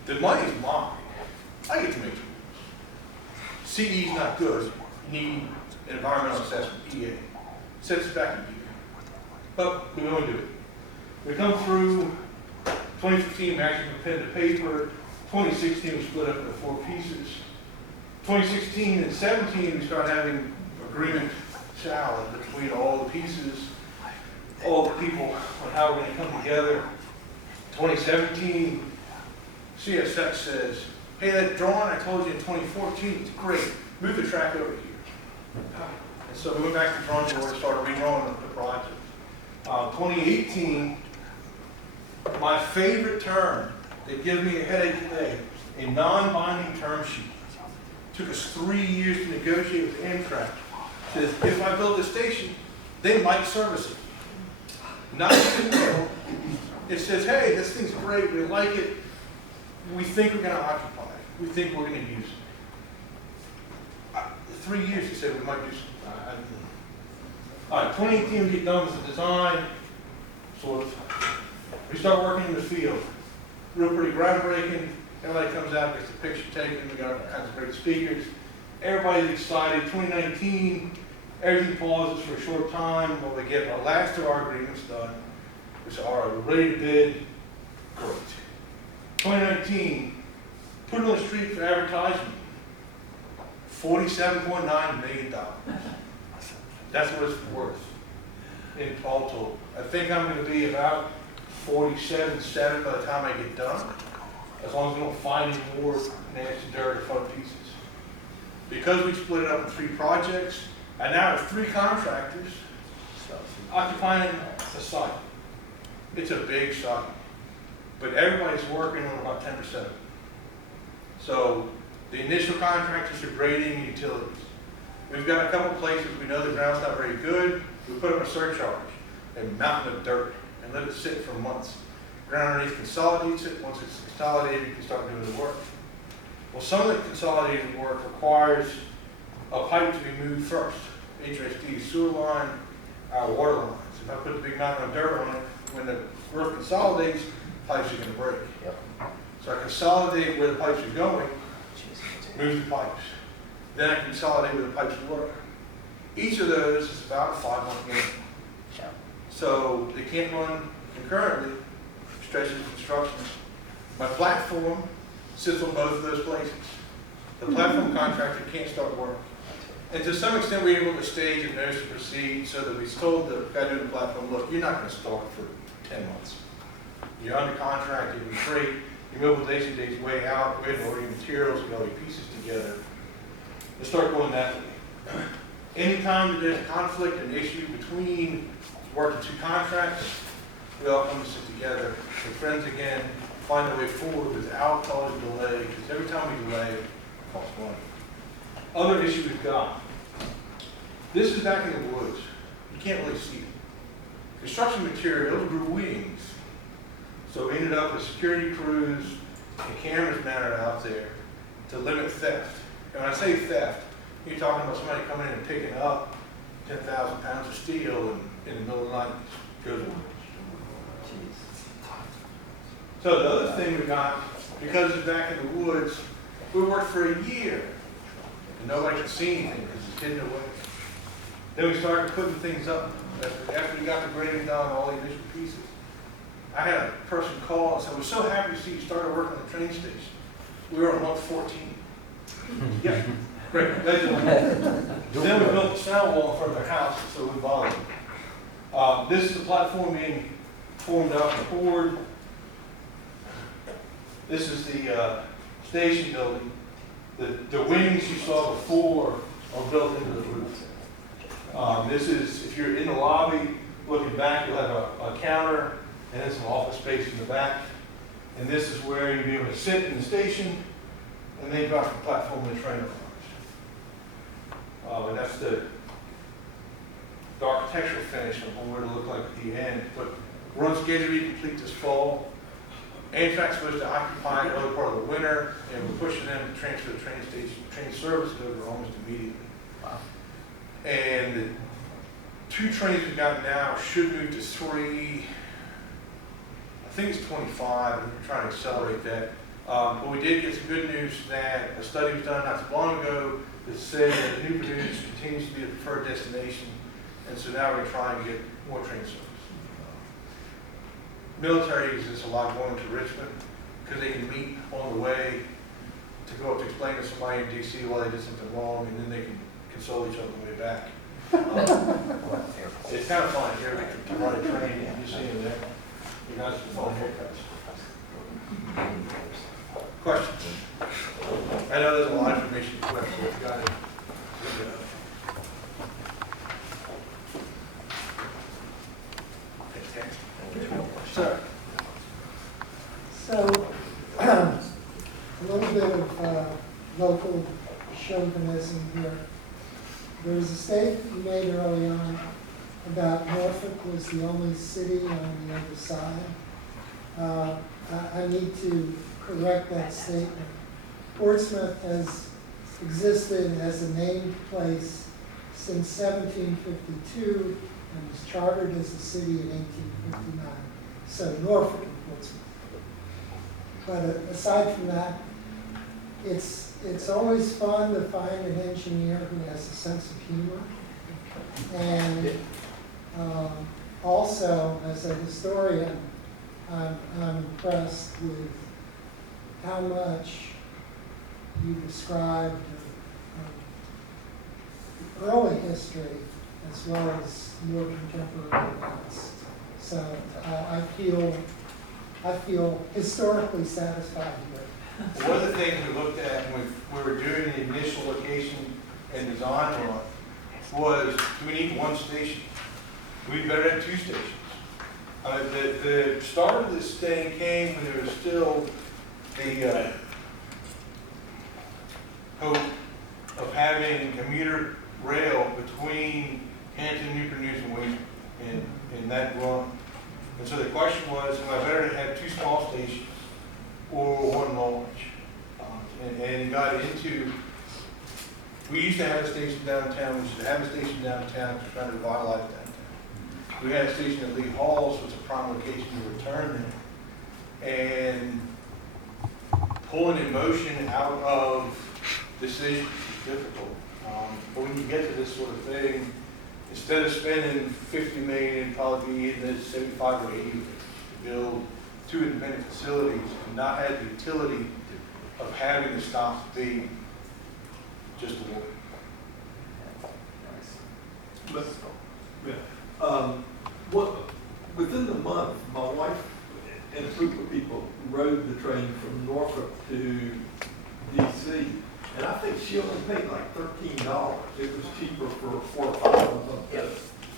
the money's mine. I get to make the rules. CE is not good, you need an environmental assessment, EA. Sets it back a year. But we only do it. We come through 2015, we actually put pen to paper. 2016, we split up into 4 pieces. 2016 and 17, we started having agreement challenge between all the pieces, all the people on how we're going to come together. 2017, CSX says, hey, that drawing I told you in 2014 is great. Move the track over here. And so we went back to the drawing board and started redrawing the project. 2018, my favorite term that gives me a headache today, a non-binding term sheet. Took us 3 years to negotiate with Amtrak. Says, if I build a station, they might service it. Not even though it says, hey, this thing's great, we like it, we think we're going to occupy it, we think we're going to use it. 3 years, he said we might do something. All right, 2018, we get done with the design, sort of. We start working in the field. Real pretty groundbreaking. Everybody comes out, gets a picture taken. We got all kinds of great speakers. Everybody's excited. 2019, everything pauses for a short time while we get our last of our agreements done. We say, all right, we're ready to bid. Great. 2019, put it on the street for advertisement. $47.9 million. That's what it's worth in all total. I think I'm going to be about 47.7 by the time I get done, as long as we don't find any more nasty dirt or fun pieces. Because we split it up in 3 projects, I now have 3 contractors occupying the site. It's a big site, but everybody's working on about 10% of it. So the initial contractors are grading utilities. We've got a couple places we know the ground's not very good. We put up a surcharge, a mountain of dirt, and let it sit for months. Ground underneath consolidates it. Once it's consolidated, you can start doing the work. Well, some of the consolidated work requires a pipe to be moved first. HRSD sewer line, our water lines. If I put a big mountain of dirt on it, when the earth consolidates, pipes are going to break. Yep. So I consolidate where the pipes are going, move the pipes. Then I consolidate where the pipes work. Each of those is about a 5-month game. So they can't run concurrently, stretches of construction. My platform sits on both of those places. The platform contractor can't start work. And to some extent, we were able to stage a notice to proceed so that we told the guy doing the platform, look, you're not going to start for 10 months. You're under contract, you're great, your mobilization date's way out, we have to order your materials, get all your pieces together. Let's start going that way. Anytime that there's a conflict, an issue between working 2 contracts, we all come to sit together, we're friends again, find a way forward without causing delay, because every time we delay, it costs money. Other issue we've got. This is back in the woods. You can't really see it. Construction materials grew wings. So we ended up with security crews and cameras mounted out there to limit theft. And when I say theft, you're talking about somebody coming in and picking up 10,000 pounds of steel in the middle of the night. Goes away. So the other thing we got, because it's back in the woods, we worked for a year and nobody could see anything because it's hidden away. Then we started putting things up. After we got the grading done, all the initial pieces, I had a person call and said, we're so happy to see you started working on the train station. We were on month 14. Yeah, great. Then we built a sound wall in front of their house, so we bothered them. This is the platform being formed out and poured. This is the station building. The wings you saw before are built into the roof. This is, if you're in the lobby, looking back, you'll have a counter and then some office space in the back. And this is where you'll be able to sit in the station and then drop the platform in the train cars. And that's the architectural finish of what it'll look like at the end. But we're on schedule to be complete this fall. Amtrak's supposed to occupy the other part of the winter, and we're pushing them to transfer the train station, train services over almost immediately. Wow. And the 2 trains we've got now should move to 3. I think it's 25, and we're trying to accelerate that. But we did get some good news that a study was done not too long ago that said that Newport News continues to be the preferred destination, and so now we're going to try and get more train service. Military uses a lot going to Richmond because they can meet on the way to go up to explain to somebody in DC why they did something wrong, and then they can console each other on the way back. It's kind of fun here to ride a train and you see them there. You guys can follow forecasts. Questions? I know there's a lot of information to collect, so we've got it. Sir. So, a little bit of local chauvinism here. There was a statement you made early on about Norfolk was the only city on the other side. I need to correct that statement. Portsmouth has existed as a named place since 1752 and was chartered as a city in 1859. So Norfolk and Portsmouth. But aside from that, it's always fun to find an engineer who has a sense of humor. And also, as a historian, I'm impressed with how much you described early history as well as more contemporary events. So I feel historically satisfied here. One of the things we looked at when we were doing the initial location and design on was, do we need one station? We better have two stations. The start of this thing came when there was still the hope of having commuter rail between Hampton, Newport News, and Wayne in that run. And so the question was, am I better to have two small stations or one large? And it got into, we used to have a station downtown, we used to have a station downtown to try to revitalize downtown. We had a station at Lee Hall, so it's a prime location to return there. And pulling emotion out of decisions is difficult. But when you get to this sort of thing, instead of spending $50 million, probably be in this 75 or 80 to build two independent facilities and not have the utility of having the stops be just a one. Within the month, my wife and a group of people rode the train from Norfolk to DC, and I think she only paid like $13. It was cheaper for 4 or 5 of them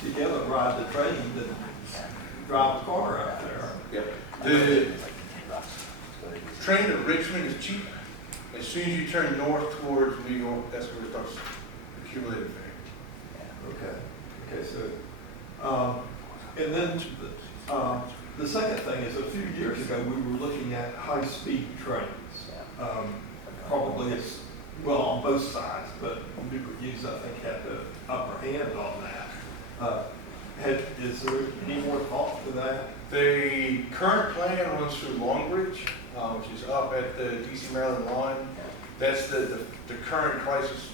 to together ride the train than drive a car out there. Yep. The train to Richmond is cheap. As soon as you turn north towards New York, that's where it starts accumulating fare. Okay, so, and then the second thing is, a few years ago, we were looking at high-speed trains. Probably it's, well, on both sides, but Newport News, I think, had the upper hand on that. Is there any more thought to that? The current plan runs through Longbridge, which is up at the DC Maryland line. That's the current crisis.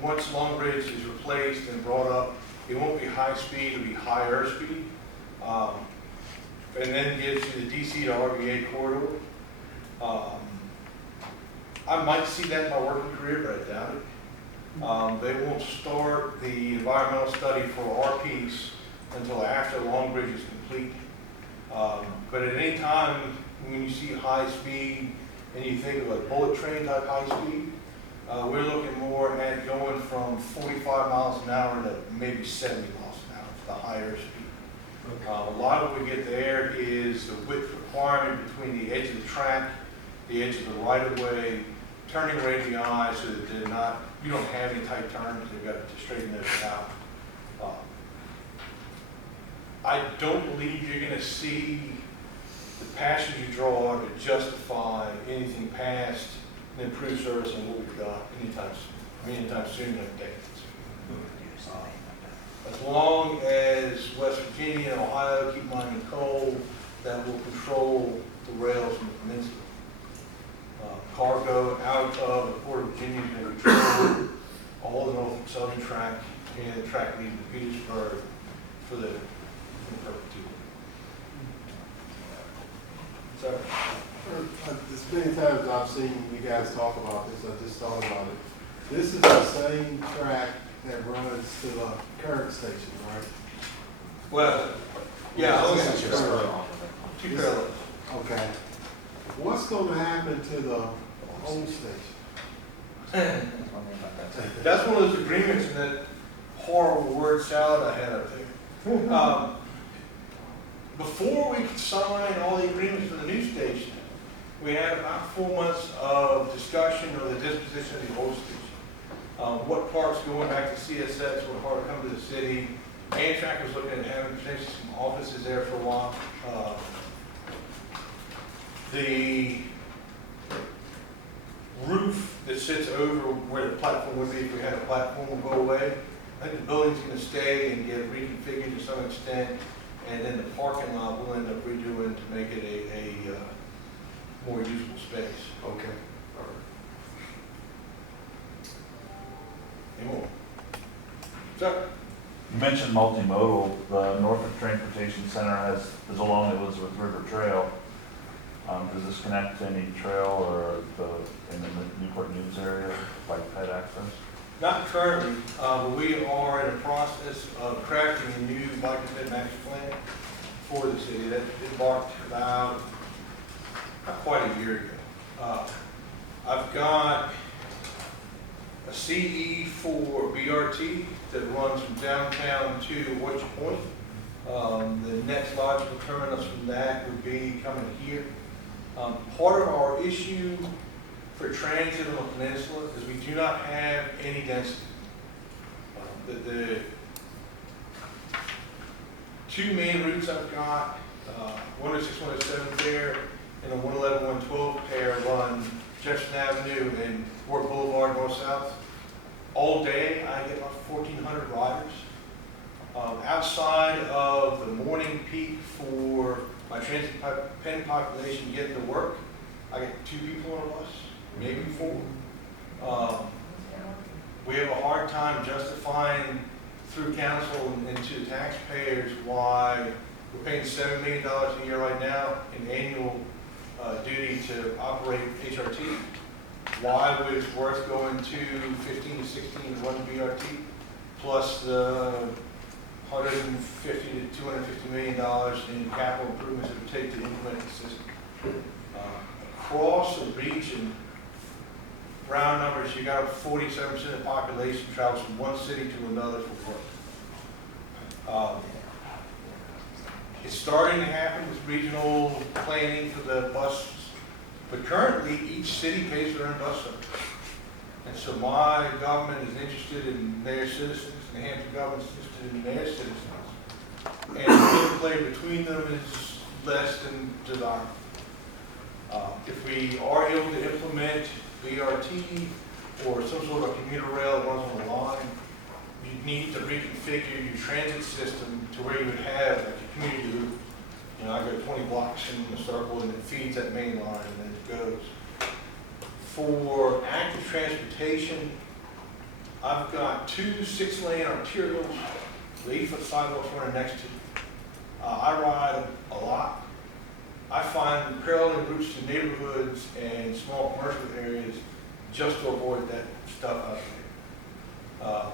Once Longbridge is replaced and brought up, it won't be high speed, it'll be higher speed. And then gives you the DC to RVA corridor. I might see that in my working career, but I doubt it. They won't start the environmental study for our piece until after Longbridge is complete. But at any time when you see high speed and you think of a bullet train type high speed, we're looking more at going from 45 miles an hour to maybe 70 miles an hour, the higher speed. A lot of what we get there is the width requirement between the edge of the track, the edge of the right of way, turning radii so that they're not, you don't have any tight turns, they've got to straighten those out. I don't believe you're going to see the passenger draw to justify anything past the improved service and what we've got anytime soon, I think. As long as West Virginia and Ohio keep mining coal, that will control the rails from the peninsula. cargo out of the Port of Virginia and control all the Norfolk Southern track and the track leading to Petersburg for the in perpetuity. So, As many times I've seen you guys talk about this, I just thought about it. This is the same track that runs to the current station, right? well, yeah, This okay, is two parallel. parallels. Okay. What's gonna happen to the home station? That's one of those agreements in that horrible word salad I had up there. Before we could sign all the agreements for the new station, we had about 4 months of discussion of the disposition of the old station. What parts going back to CSX would hard to come to the city. Amtrak was looking at having potentially some offices there for a while. The roof that sits over where the platform would be if we had a platform will go away. I think the building's going to stay and get reconfigured to some extent, and then the parking lot will end up redoing to make it a more usable space. Okay. Any more? Sir? You mentioned multimodal. The Norfolk Transportation Center is along Elizabeth River Trail. Does this connect to any trail or in the Newport News area, like pet access? Not currently, but we are in the process of crafting a new bike and ped master plan for the city that embarked about not quite a year ago. I've got a CE for BRT that runs from downtown to Oyster Point. The next logical terminus from that would be coming here. Part of our issue for transit on the peninsula is we do not have any density. The two main routes I've got, 106, 107 pair and the 111, 112 pair run Jefferson Avenue and Fort Boulevard north-south. All day I get about 1,400 riders. Outside of the morning peak for my transit pen population getting to work, I get 2 people on a bus, maybe 4. We have a hard time justifying through council and to the taxpayers why we're paying $7 million a year right now in annual duty to operate HRT. Why would it worth going to 15 to 16 to run BRT plus the $150 to $250 million in capital improvements it would take to implement the system. Across the region, round numbers, you got 47% of the population travels from one city to another for work. It's starting to happen with regional planning for the buses, but currently each city pays their own bus service. And so my government is interested in their citizens, and the Hampton government is interested in their citizens. And the interplay between them is less than desirable. If we are able to implement BRT or some sort of commuter rail that runs on the line, you need to reconfigure your transit system to where you would have like a community loop. You know, I go 20 blocks in the circle and it feeds that main line and then it goes. For active transportation, I've got 2 6-lane arterials with 8-foot sidewalks running next to me. I ride a lot. I find paralleling routes to neighborhoods and small commercial areas just to avoid that stuff out there.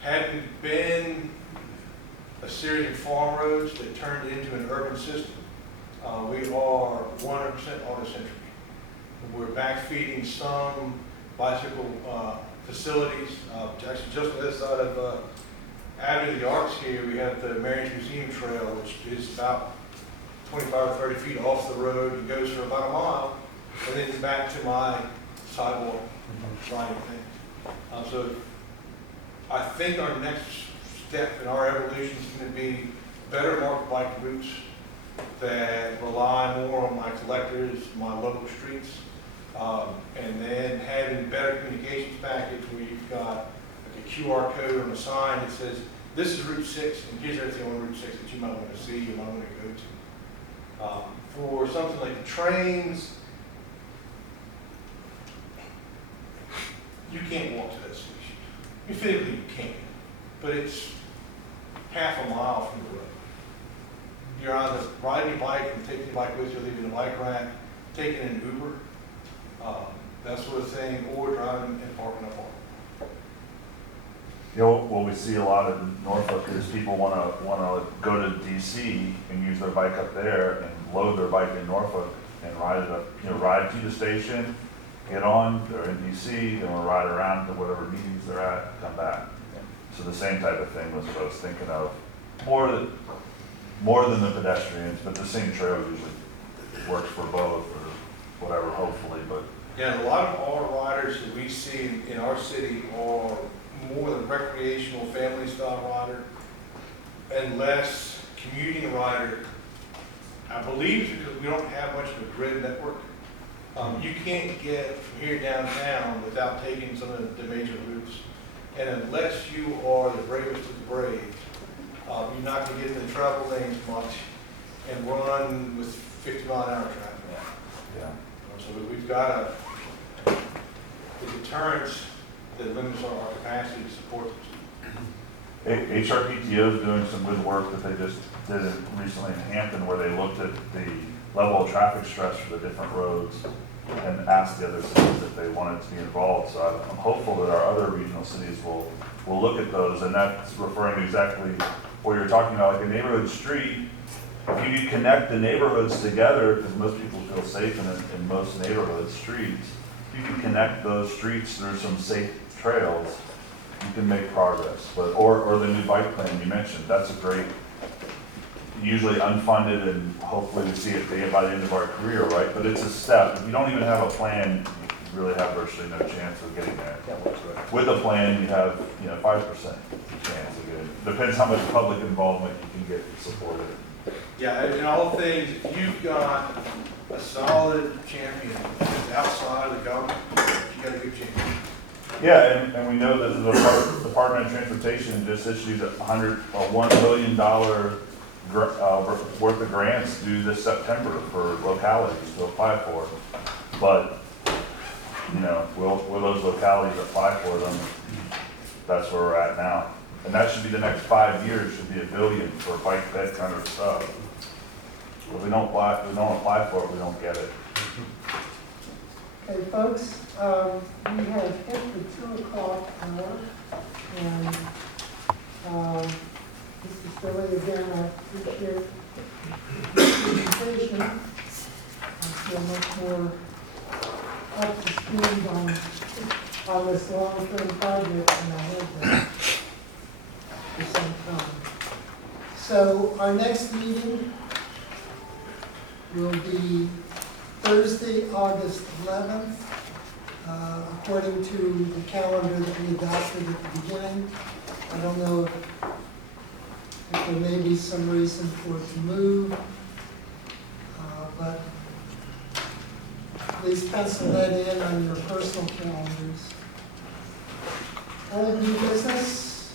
Hadn't been a series of farm roads that turned into an urban system. We are 100% auto-centric. We're backfeeding some bicycle facilities. Actually, just on this side of Avenue of the Arts here, we have the Marion's Museum Trail, which is about 25 or 30 feet off the road and goes for about a mile, and then back to my sidewalk riding thing. So I think our next step in our evolution is going to be better marked bike routes that rely more on my collectors, my local streets, and then having better communications package where you've got like a QR code on the sign that says, this is Route 6, and here's everything on Route 6 that you might want to see, you might want to go to. For something like the trains, you can't walk to that station. You physically you can, but it's half a mile from the road. You're either riding your bike and taking your bike with you, leaving the bike rack, taking an Uber, that sort of thing, or driving and parking up on. You know, what we see a lot in Norfolk is people wanna go to DC and use their bike up there and load their bike in Norfolk and ride it up, ride to the station, get on, they're in DC, then we'll ride around to whatever meetings they're at, come back. So the same type of thing was what I was thinking of, more than the pedestrians, but the same trail usually works for both or whatever, hopefully, but. Yeah, a lot of our riders that we see in our city are more the recreational family style rider and less commuting rider. I believe because we don't have much of a grid network. You can't get from here downtown without taking some of the major routes. And unless you are the bravest of the brave, you're not going to get in the travel lanes much and run with 50-mile-an-hour traffic. Yeah. So we've got the deterrence that limits our capacity to support them. HRPTO is doing some good work that they just did recently in Hampton, where they looked at the level of traffic stress for the different roads and asked the other cities if they wanted to be involved. So I'm hopeful that our other regional cities will look at those, and that's referring to exactly what you're talking about, like a neighborhood street. If you connect the neighborhoods together, because most people feel safe in most neighborhood streets, if you can connect those streets through some safe trails, you can make progress. But or the new bike plan you mentioned, that's a great, usually unfunded, and hopefully we see it by the end of our career, right? But it's a step. If you don't even have a plan, you really have virtually no chance of getting there. With a plan, you have 5% chance of getting it. Depends how much public involvement you can get supported. Yeah, in all things, if you've got a solid champion that's outside of the government, you got a good champion. Yeah, and we know that the Department of Transportation just issued $1 billion worth of grants due this September for localities to apply for. But, will those localities apply for them? That's where we're at now. And that should be the next 5 years, should be $1 billion for bike bed kind of stuff. If we don't apply for it, we don't get it. Okay, folks, we have hit the 2 o'clock hour, and Mr. Philly, again, I appreciate the presentation. I feel much more up to speed on this long-term project than I have been for some time. So our next meeting will be Thursday, August 11th, according to the calendar that we adopted at the beginning. I don't know if there may be some reason for it to move, but please pencil that in on your personal calendars. Old new business,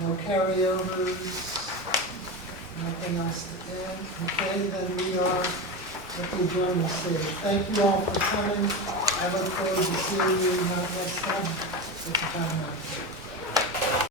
no carryovers, nothing else to add. Okay, then we are at the adjournment stage. Thank you all for coming. I look forward to seeing you next time at the time.